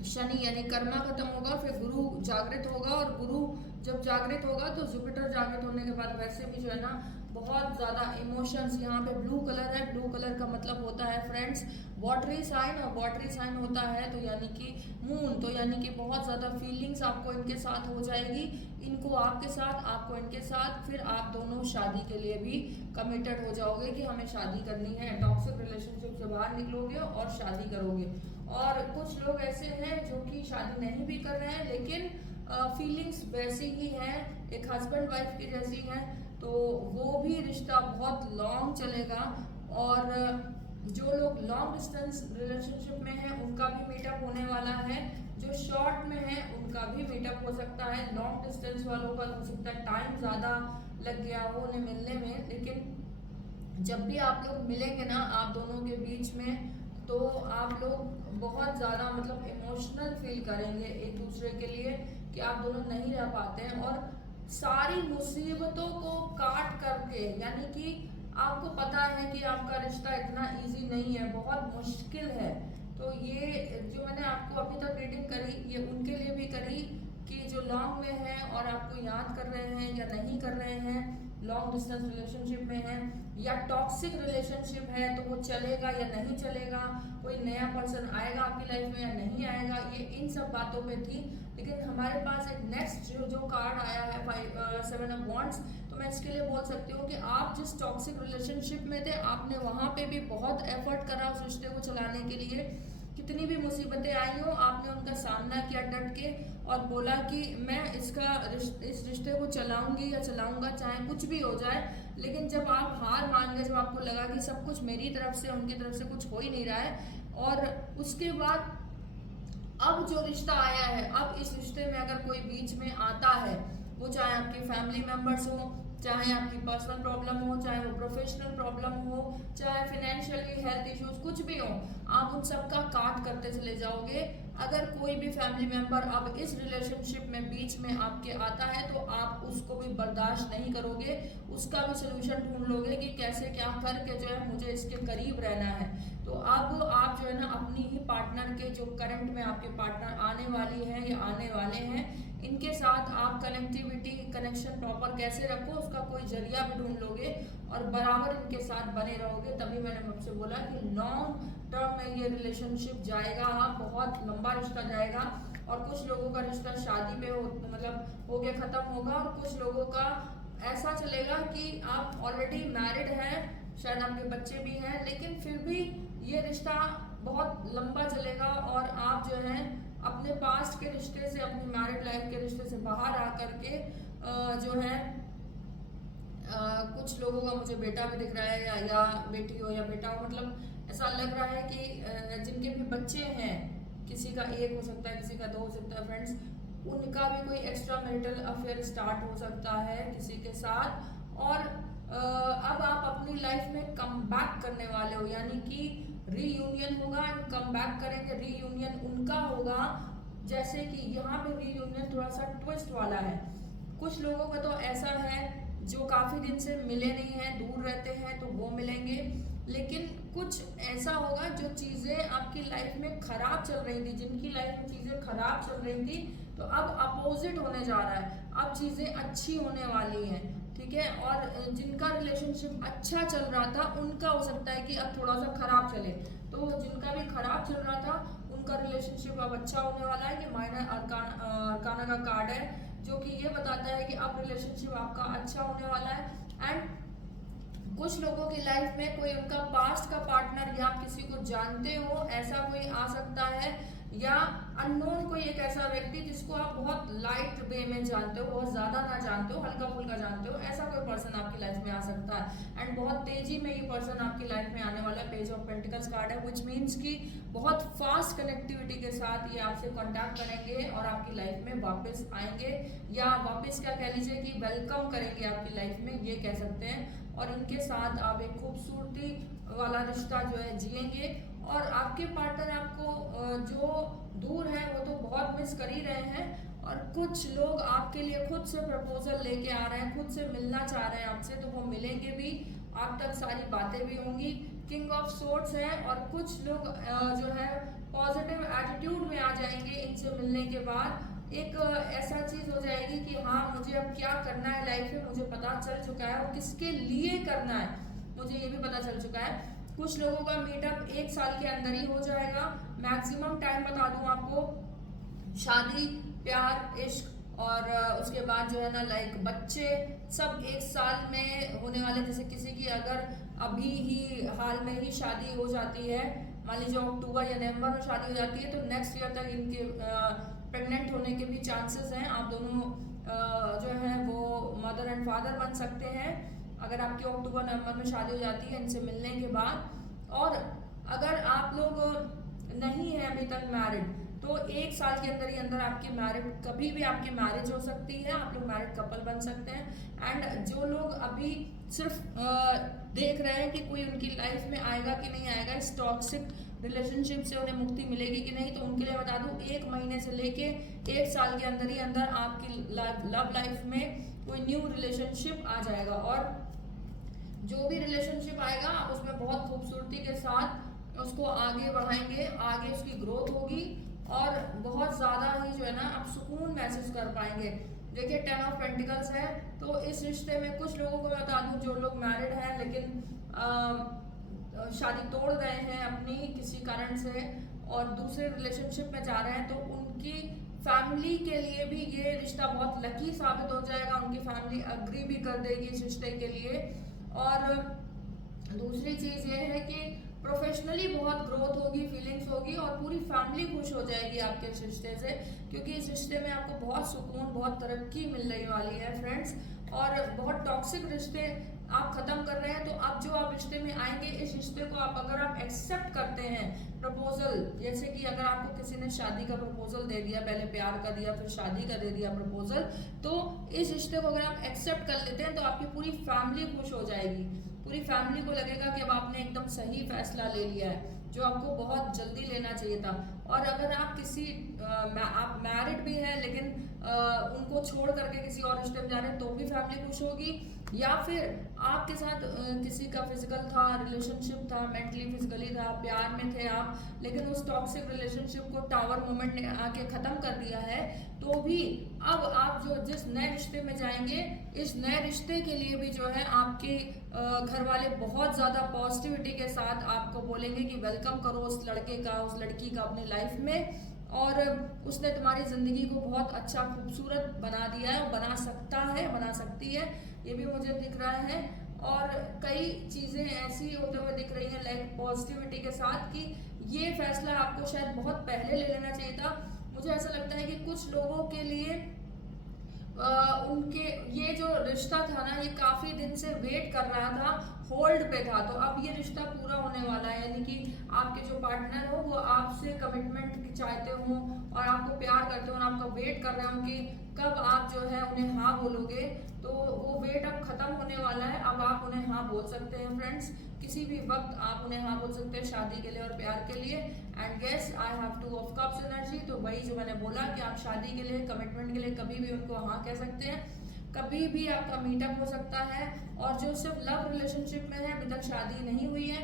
शनि यानी कर्मा खत्म होगा, फिर गुरु जागृत होगा, और गुरु जब जागृत होगा तो जुपिटर जागृत होने के बाद वैसे भी जो है ना बहुत ज़्यादा इमोशंस, यहाँ पे ब्लू कलर है, ब्लू कलर का मतलब होता है फ्रेंड्स वाटरी साइन, और वाटरी साइन होता है तो यानी कि मून, तो यानी कि बहुत ज़्यादा फीलिंग्स आपको इनके साथ हो जाएगी, इनको आपके साथ, आपको इनके साथ, फिर आप दोनों शादी के लिए भी कमिटेड हो जाओगे कि हमें शादी करनी है, टॉक्सिक रिलेशनशिप से बाहर निकलोगे और शादी करोगे। और कुछ लोग ऐसे हैं जो कि शादी नहीं भी कर रहे हैं, लेकिन फीलिंग्स वैसी ही हैं, एक हस्बैंड वाइफ की जैसी हैं, तो वो भी रिश्ता बहुत लॉन्ग चलेगा। और जो लोग लॉन्ग डिस्टेंस रिलेशनशिप में हैं, उनका भी मीटअप होने वाला है, जो शॉर्ट में है उनका भी मीटअप हो सकता है। लॉन्ग डिस्टेंस वालों का हो सकता है टाइम ज़्यादा लग गया हो उन्हें मिलने में, लेकिन जब भी आप लोग मिलेंगे ना आप दोनों के बीच में, तो आप लोग बहुत ज़्यादा मतलब इमोशनल फील करेंगे एक दूसरे के लिए, कि आप दोनों नहीं रह पाते हैं, और सारी मुसीबतों को काट करके, यानी कि आपको पता है कि आपका रिश्ता इतना इजी नहीं है, बहुत मुश्किल है। तो ये जो मैंने आपको अभी तक रीडिंग करी, ये उनके लिए भी करी कि जो लॉन्ग में है और आपको याद कर रहे हैं या नहीं कर रहे हैं, लॉन्ग डिस्टेंस रिलेशनशिप में है या टॉक्सिक रिलेशनशिप है, तो वो चलेगा या नहीं चलेगा, कोई नया पर्सन आएगा आपकी लाइफ में या नहीं आएगा, ये इन सब बातों पे थी। लेकिन हमारे पास एक नेक्स्ट जो कार्ड आया है 7 ऑफ वॉन्ड्स, तो मैं इसके लिए बोल सकती हूँ कि आप जिस टॉक्सिक रिलेशनशिप में थे, आपने वहाँ पे भी बहुत एफर्ट करा उस रिश्ते को चलाने के लिए, कितनी भी मुसीबतें आई हो आपने उनका सामना किया डट के, और बोला कि मैं इस रिश्ते को चलाऊंगी या चलाऊंगा चाहे कुछ भी हो जाए। लेकिन जब आप हार मान गए, जब आपको लगा कि सब कुछ मेरी तरफ से, उनकी तरफ से कुछ हो ही नहीं रहा है, और उसके बाद अब जो रिश्ता आया है, अब इस रिश्ते में अगर कोई बीच में आता है, वो चाहे आपके फैमिली मेम्बर्स हो, चाहे आपकी पर्सनल प्रॉब्लम हो, चाहे वो प्रोफेशनल प्रॉब्लम हो, चाहे फिनेंशियली हेल्थ इश्यूज कुछ भी हो, आप उन सब का काट करते चले जाओगे। अगर कोई भी फैमिली मेम्बर अब इस रिलेशनशिप में बीच में आपके आता है, तो आप उसको भी बर्दाश्त नहीं करोगे, उसका भी सोल्यूशन ढूंढ लोगे कि कैसे क्या करके जो है मुझे इसके करीब रहना है। तो अब आप जो है ना अपनी ही पार्टनर के, जो करंट में आपके पार्टनर आने वाली है या आने वाले हैं, इनके साथ आप कनेक्टिविटी, कनेक्शन प्रॉपर कैसे रखो, उसका कोई जरिया भी ढूंढ लोगे और बराबर इनके साथ बने रहोगे। तभी मैंने आपसे बोला कि लॉन्ग टर्म में ये रिलेशनशिप जाएगा, बहुत लंबा रिश्ता जाएगा। और कुछ लोगों का रिश्ता शादी पे मतलब हो गया, खत्म होगा, और कुछ लोगों का ऐसा चलेगा कि आप ऑलरेडी मैरिड हैं, शायद आपके बच्चे भी हैं, लेकिन फिर भी ये रिश्ता बहुत लंबा चलेगा, और आप जो है अपने पास्ट के रिश्ते से, अपनी मैरिड लाइफ के रिश्ते से बाहर आकर के जो है कुछ लोगों का मुझे बेटा भी दिख रहा है, या बेटी हो या बेटा हो, मतलब ऐसा लग रहा है कि जिनके भी बच्चे हैं, किसी का एक हो सकता है, किसी का दो हो सकता है फ्रेंड्स, उनका भी कोई एक्स्ट्रा मैरिटल अफेयर स्टार्ट हो सकता है किसी के साथ। और अब आप अपनी लाइफ में कम बैक करने वाले हो, यानी कि रीयूनियन होगा एंड कम बैक करेंगे। रीयूनियन उनका होगा जैसे कि यहाँ पे रीयूनियन थोड़ा सा ट्विस्ट वाला है। कुछ लोगों का तो ऐसा है जो काफ़ी दिन से मिले नहीं हैं, दूर रहते हैं, तो वो मिलेंगे। लेकिन कुछ ऐसा होगा जो चीज़ें आपकी लाइफ में ख़राब चल रही थी, जिनकी लाइफ में चीज़ें ख़राब चल रही थी, तो अब अपोजिट होने जा रहा है, अब चीज़ें अच्छी होने वाली हैं, ठीक है। और जिनका रिलेशनशिप अच्छा चल रहा था उनका हो सकता है कि अब थोड़ा सा ख़राब चले, तो जिनका भी ख़राब चल रहा था उनका रिलेशनशिप अब अच्छा होने वाला है। ये माइनर अरकाना का कार्ड है जो कि ये बताता है कि अब रिलेशनशिप आपका अच्छा होने वाला है। एंड कुछ लोगों की लाइफ में कोई उनका पास्ट का पार्टनर, या आप किसी को जानते हो ऐसा कोई आ सकता है, या अननोन कोई एक ऐसा व्यक्ति जिसको आप बहुत लाइट वे में जानते हो, बहुत ज़्यादा ना जानते हो, हल्का फुल्का जानते हो, ऐसा कोई पर्सन आपकी लाइफ में आ सकता है। एंड बहुत तेजी में ये पर्सन आपकी लाइफ में आने वाला है। पेज ऑफ पेंटिकल्स कार्ड है, विच मीन्स कि बहुत फास्ट कनेक्टिविटी के साथ ये आपसे कॉन्टैक्ट करेंगे और आपकी लाइफ में वापस आएंगे, या वापस क्या कह लीजिए कि वेलकम करेंगे आपकी लाइफ में, ये कह सकते हैं। और इनके साथ आप एक खूबसूरती वाला रिश्ता जो है जिएंगे। और आपके पार्टनर आपको जो दूर है वो तो बहुत मिस कर ही रहे हैं, और कुछ लोग आपके लिए खुद से प्रपोजल लेके आ रहे हैं, खुद से मिलना चाह रहे हैं आपसे, तो वो मिलेंगे भी, आप तक सारी बातें भी होंगी। किंग ऑफ सोर्ड्स है, और कुछ लोग जो है पॉजिटिव एटीट्यूड में आ जाएंगे इनसे मिलने के बाद। एक ऐसा चीज़ हो जाएगी कि हाँ मुझे अब क्या करना है लाइफ में, मुझे पता चल चुका है, और किसके लिए करना है मुझे ये भी पता चल चुका है। कुछ लोगों का मीटअप 1 साल के अंदर ही हो जाएगा। मैक्सिमम टाइम बता दूं आपको, शादी, प्यार, इश्क और उसके बाद जो है ना लाइक बच्चे, सब 1 साल में होने वाले। जैसे किसी की अगर अभी ही हाल में ही शादी हो जाती है, मान लीजिए अक्टूबर या नवंबर में शादी हो जाती है, तो नेक्स्ट ईयर तक इनके प्रेग्नेंट होने के भी चांसेस हैं। आप दोनों जो है वो मदर एंड फादर बन सकते हैं अगर आपकी अक्टूबर नवंबर में शादी हो जाती है इनसे मिलने के बाद। और अगर आप लोग नहीं हैं अभी तक मैरिड, तो 1 साल के अंदर ही अंदर आपकी मैरिड, कभी भी आपकी मैरिज हो सकती है, आप लोग मैरिड कपल बन सकते हैं। एंड जो लोग अभी सिर्फ देख रहे हैं कि कोई उनकी लाइफ में आएगा कि नहीं आएगा, इस टॉक्सिक रिलेशनशिप से उन्हें मुक्ति मिलेगी कि नहीं, तो उनके लिए बता दूं 1 महीने से लेके 1 साल के अंदर ही अंदर आपकी लव लाइफ में कोई न्यू रिलेशनशिप आ जाएगा। और जो भी रिलेशनशिप आएगा आप उसमें बहुत खूबसूरती के साथ उसको आगे बढ़ाएंगे, आगे उसकी ग्रोथ होगी, और बहुत ज़्यादा ही जो है ना आप सुकून महसूस कर पाएंगे। देखिए 10 ऑफ पेंटिकल्स है, तो इस रिश्ते में कुछ लोगों को बता दूं जो लोग मैरिड हैं लेकिन शादी तोड़ गए हैं अपनी किसी कारण से और दूसरे रिलेशनशिप में जा रहे हैं, तो उनकी फैमिली के लिए भी ये रिश्ता बहुत लकी साबित हो जाएगा। उनकी फैमिली अग्री भी कर देगी इस रिश्ते के लिए। और दूसरी चीज़ ये है कि प्रोफेशनली बहुत ग्रोथ होगी, फीलिंग्स होगी, और पूरी फैमिली खुश हो जाएगी आपके इस रिश्ते से, क्योंकि इस रिश्ते में आपको बहुत सुकून, बहुत तरक्की मिलने वाली है फ्रेंड्स। और बहुत टॉक्सिक रिश्ते आप ख़त्म कर रहे हैं, तो अब जो आप रिश्ते में आएंगे, इस रिश्ते को आप अगर आप एक्सेप्ट करते हैं, प्रपोजल, जैसे कि अगर आपको किसी ने शादी का प्रपोजल दे दिया, पहले प्यार का दिया फिर शादी का दे दिया प्रपोजल, तो इस रिश्ते को अगर आप एक्सेप्ट कर लेते हैं तो आपकी पूरी फैमिली खुश हो जाएगी। पूरी फैमिली को लगेगा कि अब आपने एकदम सही फैसला ले लिया है, जो आपको बहुत जल्दी लेना चाहिए था। और अगर आप आप मैरिड भी हैं लेकिन उनको छोड़ करके किसी और रिश्ते में जा रहे हैं, तो भी फैमिली खुश होगी। या फिर आपके साथ किसी का फिजिकल था, रिलेशनशिप था, मेंटली फिजिकली था, प्यार में थे आप, लेकिन उस टॉक्सिक रिलेशनशिप को टावर मोमेंट ने आके ख़त्म कर दिया है, तो भी अब आप जो जिस नए रिश्ते में जाएंगे, इस नए रिश्ते के लिए भी जो है आपके घर वाले बहुत ज़्यादा पॉजिटिविटी के साथ आपको बोलेंगे कि वेलकम करो उस लड़के का, उस लड़की का अपने लाइफ में, और उसने तुम्हारी ज़िंदगी को बहुत अच्छा खूबसूरत बना दिया है, बना सकता है, बना सकती है, ये भी मुझे दिख रहा है। और कई चीज़ें ऐसी होते हुए दिख रही हैं लाइक पॉजिटिविटी के साथ, कि ये फैसला आपको शायद बहुत पहले ले लेना चाहिए था। मुझे ऐसा लगता है कि कुछ लोगों के लिए उनके ये जो रिश्ता था ना, ये काफ़ी दिन से वेट कर रहा था, होल्ड पे था, तो अब ये रिश्ता पूरा होने वाला है। यानी कि आपके जो पार्टनर हो वो आपसे कमिटमेंट चाहते हो और आपको प्यार करते हो और आपका वेट कर रहे हो कि कब आप जो है उन्हें हाँ बोलोगे। तो वो वेट अब खत्म होने वाला है, अब आप उन्हें हाँ बोल सकते हैं फ्रेंड्स। किसी भी वक्त आप उन्हें हाँ बोल सकते हैं शादी के लिए और प्यार के लिए। And yes, I have 2 of cups energy, तो वही जो मैंने बोला कि आप शादी के लिए, कमिटमेंट के लिए कभी भी उनको हाँ कह सकते हैं। कभी भी आपका मीटअप हो सकता है। और जो सिर्फ लव रिलेशनशिप में है, अभी तक शादी नहीं हुई है,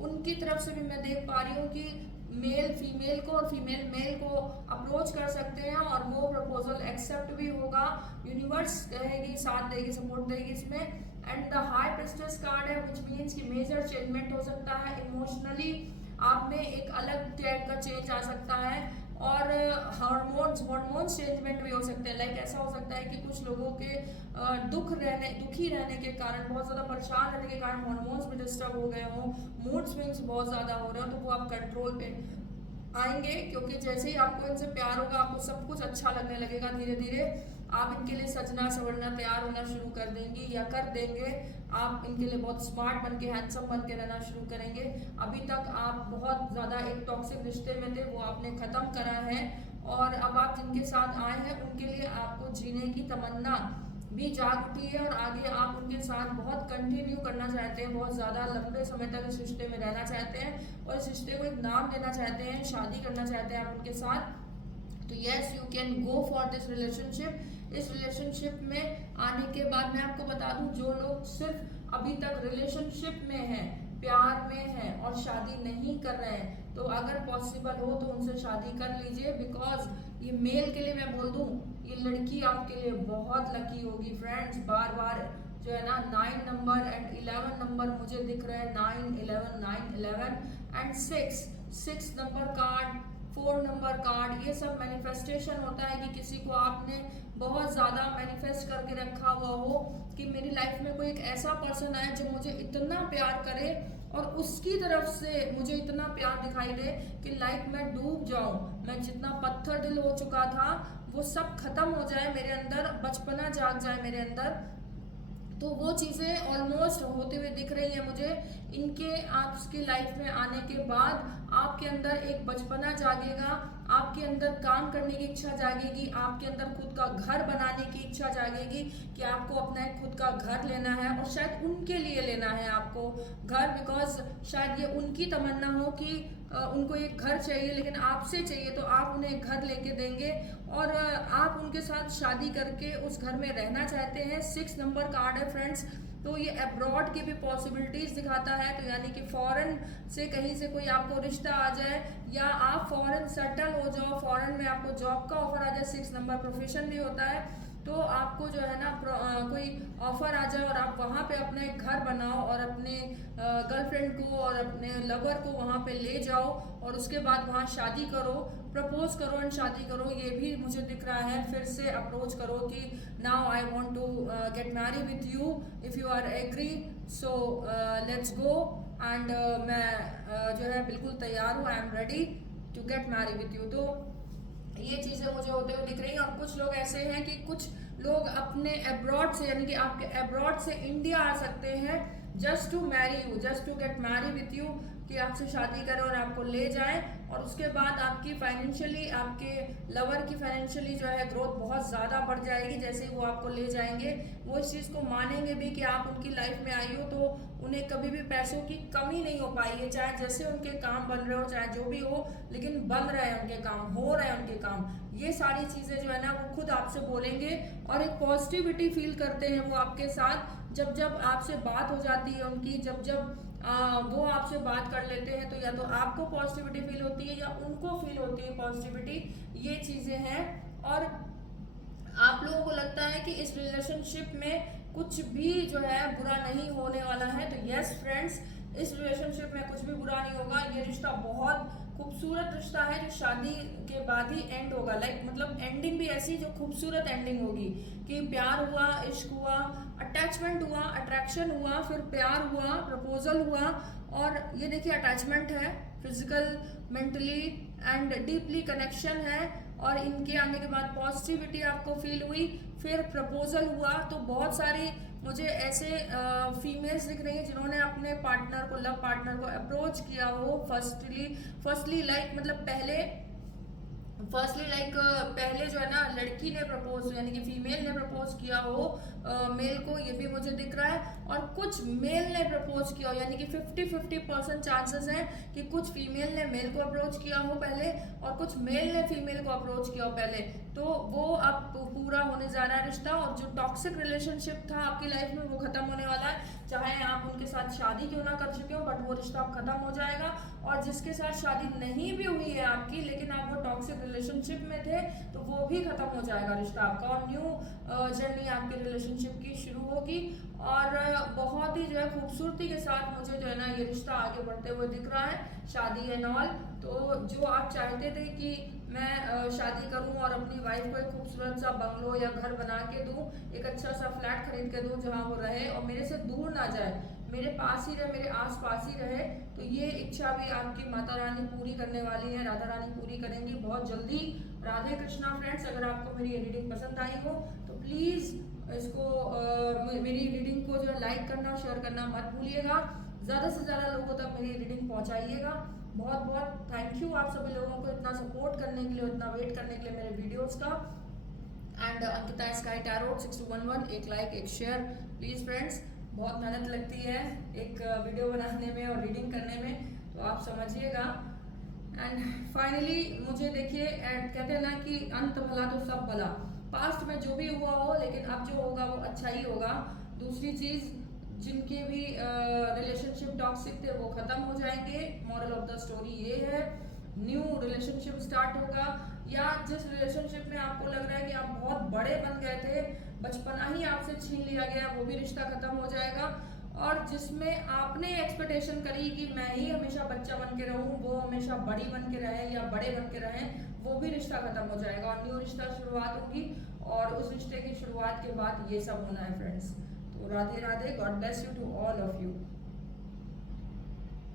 उनकी तरफ से भी मैं देख पा रही हूँ कि मेल फीमेल को और फीमेल मेल को अप्रोच कर सकते हैं और वो प्रपोजल एक्सेप्ट भी होगा। यूनिवर्स रहेगी, साथ देगी, सपोर्ट देगी इसमें। And the high priestess card है, विच मीन्स कि मेजर चेंजमेंट हो सकता है इमोशनली, आप में एक अलग टाइप का चेंज आ सकता है। और हार्मोन्स चेंजमेंट भी हो सकते हैं। लाइक ऐसा हो सकता है कि कुछ लोगों के दुखी रहने के कारण, बहुत ज़्यादा परेशान रहने के कारण हार्मोन्स भी डिस्टर्ब हो गए हों, मूड स्विंग्स बहुत ज़्यादा हो रहे हो, तो वो आप कंट्रोल पे आएंगे। क्योंकि जैसे ही आपको इनसे प्यार होगा, आपको सब कुछ अच्छा लगने लगेगा। धीरे धीरे आप इनके लिए सजना सवरना, तैयार होना शुरू कर देंगी या कर देंगे। आप इनके लिए बहुत स्मार्ट बन के, हैंडसम बन के रहना शुरू करेंगे। अभी तक आप बहुत ज़्यादा एक टॉक्सिक रिश्ते में थे, वो आपने ख़त्म करा है। और अब आप जिनके साथ आए हैं उनके लिए आपको जीने की तमन्ना भी जाग उठी है और आगे आप उनके साथ बहुत कंटिन्यू करना चाहते हैं, बहुत ज़्यादा लंबे समय तक इस रिश्ते में रहना चाहते हैं और इस रिश्ते को एक नाम देना चाहते हैं, शादी करना चाहते हैं आप उनके साथ। तो yes, you can go for this relationship. इस रिलेशनशिप में आने के बाद मैं आपको बता दूं, जो लोग सिर्फ अभी तक रिलेशनशिप में हैं, प्यार में हैं और शादी नहीं कर रहे हैं, तो अगर पॉसिबल हो तो उनसे शादी कर लीजिए। बिकॉज ये मेल के लिए मैं बोल दूं, ये लड़की आपके लिए बहुत लकी होगी फ्रेंड्स। बार बार जो है ना 9 नंबर एंड 11 नंबर मुझे दिख रहे हैं, 9 11 and 6 number card, 4 number card, ये सब मैनिफेस्टेशन होता है कि किसी को आपने बहुत ज़्यादा मैनिफेस्ट करके रखा हुआ हो कि मेरी लाइफ में कोई एक ऐसा पर्सन आए जो मुझे इतना प्यार करे और उसकी तरफ से मुझे इतना प्यार दिखाई दे कि लाइक मैं डूब जाऊं, मैं जितना पत्थर दिल हो चुका था वो सब खत्म हो जाए मेरे अंदर, बचपना जाग जाए मेरे अंदर। तो वो चीज़ें ऑलमोस्ट होते हुए दिख रही हैं मुझे। इनके आपकी लाइफ में आने के बाद आपके अंदर एक बचपना जागेगा, आपके अंदर काम करने की इच्छा जागेगी, आपके अंदर खुद का घर बनाने की इच्छा जागेगी कि आपको अपना एक खुद का घर लेना है और शायद उनके लिए लेना है आपको घर। बिकॉज शायद ये उनकी तमन्ना हो कि उनको एक घर चाहिए, लेकिन आपसे चाहिए तो आप उन्हें एक घर लेके देंगे और आप उनके साथ शादी करके उस घर में रहना चाहते हैं। 6 नंबर कार्ड है फ्रेंड्स, तो ये अब्रॉड की भी पॉसिबिलिटीज़ दिखाता है। तो यानी कि फॉरेन से कहीं से कोई आपको रिश्ता आ जाए या आप फॉरेन सेटल हो जाओ, फॉरेन में आपको जॉब का ऑफर आ जाए। 6 नंबर प्रोफेशन भी होता है, तो आपको जो है ना कोई ऑफर आ जाए और आप वहाँ पे अपना एक घर बनाओ और अपने गर्लफ्रेंड को और अपने लवर को वहाँ पे ले जाओ और उसके बाद वहाँ शादी करो, प्रपोज करो एंड शादी करो। ये भी मुझे दिख रहा है। फिर से अप्रोच करो कि now I want to get marry with you, if you are agree so let's go. And मैं जो है बिल्कुल तैयार हूँ, I am ready to get marry with you. तो ये चीज़ें मुझे होते हुए दिख रही हैं। और कुछ लोग ऐसे हैं कि कुछ लोग अपने अब्रॉड से, यानी कि आपके अब्रॉड से इंडिया आ सकते हैं just to marry you, just to get marry with you, कि आपसे शादी करें और आपको ले जाएं और उसके बाद आपकी फाइनेंशियली, आपके लवर की फाइनेंशियली जो है ग्रोथ बहुत ज़्यादा बढ़ जाएगी जैसे ही वो आपको ले जाएंगे। वो इस चीज़ को मानेंगे भी कि आप उनकी लाइफ में आई हो, तो उन्हें कभी भी पैसों की कमी नहीं हो पाई है। चाहे जैसे उनके काम बन रहे हो, चाहे जो भी हो, लेकिन बन रहे हैं उनके काम, हो रहे हैं उनके काम। ये सारी चीज़ें जो है ना वो खुद आपसे बोलेंगे और एक पॉजिटिविटी फील करते हैं वो आपके साथ। जब जब आपसे बात हो जाती है उनकी, जब जब वो आपसे बात कर लेते हैं, तो या तो आपको पॉजिटिविटी फील होती है या उनको फील होती है पॉजिटिविटी। ये चीज़ें हैं। और आप लोगों को लगता है कि इस रिलेशनशिप में कुछ भी जो है बुरा नहीं होने वाला है। तो यस फ्रेंड्स, इस रिलेशनशिप में कुछ भी बुरा नहीं होगा। ये रिश्ता बहुत खूबसूरत रिश्ता है जो शादी के बाद ही एंड होगा। लाइक मतलब एंडिंग भी ऐसी जो खूबसूरत एंडिंग होगी कि प्यार हुआ, इश्क हुआ, अटैचमेंट हुआ, अट्रैक्शन हुआ, फिर प्यार हुआ, प्रपोजल हुआ। और ये देखिए अटैचमेंट है, physical, mentally and deeply connection है। और इनके आने के बाद पॉजिटिविटी आपको फील हुई, फिर प्रपोजल हुआ। तो बहुत सारी मुझे ऐसे फीमेल्स दिख रही हैं जिन्होंने अपने पार्टनर को, लव पार्टनर को अप्रोच किया हो फर्स्टली लाइक मतलब पहले जो है ना लड़की ने प्रपोज यानी कि फीमेल ने प्रपोज किया हो मेल को, ये भी मुझे दिख रहा है। और कुछ मेल ने प्रपोज किया हो, यानी कि 50-50% चांसेस हैं कि कुछ फीमेल ने मेल को अप्रोच किया हो पहले और कुछ मेल ने फीमेल को अप्रोच किया हो पहले। तो वो अब पूरा होने जा रहा है रिश्ता, और जो टॉक्सिक रिलेशनशिप था आपकी लाइफ में वो खत्म होने वाला है। चाहे आप उनके साथ शादी क्यों ना कर चुके हो, बट वो रिश्ता अब खत्म हो जाएगा। और जिसके साथ शादी नहीं भी हुई है आपकी, लेकिन आप वो टॉक्सिक रिलेशनशिप में थे, तो वो भी खत्म हो जाएगा रिश्ता आपका, और न्यू जर्नी आपके रिलेशनशिप की शुरू होगी। और बहुत ही जो है खूबसूरती के साथ मुझे जो है ना ये रिश्ता आगे बढ़ते हुए दिख रहा है, शादी एंड ऑल। तो जो आप चाहते थे कि मैं शादी करूं और अपनी वाइफ को एक खूबसूरत सा बंगलो या घर बना के दूं, एक अच्छा सा फ्लैट खरीद के दूं जहां वो रहे और मेरे से दूर ना जाए, मेरे पास ही रहे, मेरे आस पास ही रहे, तो ये इच्छा भी आपकी माता रानी पूरी करने वाली है, राधा रानी पूरी करेंगी बहुत जल्दी। राधे कृष्णा फ्रेंड्स, अगर आपको मेरी रीडिंग पसंद आई हो तो प्लीज़ इसको मेरी रीडिंग को जो लाइक करना, शेयर करना मत भूलिएगा। ज़्यादा से ज़्यादा लोगों तक मेरी रीडिंग पहुंचाइएगा। बहुत बहुत थैंक यू आप सभी लोगों को इतना सपोर्ट करने के लिए, इतना वेट करने के लिए मेरे वीडियोस का। एंड अंकिता स्काई टैरोट 6211, एक लाइक एक शेयर प्लीज़ फ्रेंड्स। बहुत मेहनत लगती है एक वीडियो बनाने में और रीडिंग करने में, तो आप समझिएगा। एंड फाइनली मुझे देखिए, कहते हैं ना कि अंत भला तो सब भला, पास्ट में जो भी हुआ हो लेकिन अब जो होगा वो अच्छा ही होगा। दूसरी चीज़, जिनके भी रिलेशनशिप टॉक्सिक थे वो ख़त्म हो जाएंगे। मॉरल ऑफ द स्टोरी ये है, न्यू रिलेशनशिप स्टार्ट होगा, या जिस रिलेशनशिप में आपको लग रहा है कि आप बहुत बड़े बन गए थे, बचपना ही आपसे छीन लिया गया, वो भी रिश्ता खत्म हो जाएगा। और जिसमें आपने एक्सपेक्टेशन करी कि मैं ही हमेशा बच्चा बन के रहूं, वो हमेशा बड़ी बन के रहे या बड़े बन के रहें, वो भी रिश्ता खत्म हो जाएगा और न्यू रिश्ता शुरुआत होगी। और उस रिश्ते की शुरुआत के बाद ये सब होना है फ्रेंड्स। तो Radhe Radhe, God bless you to all of you.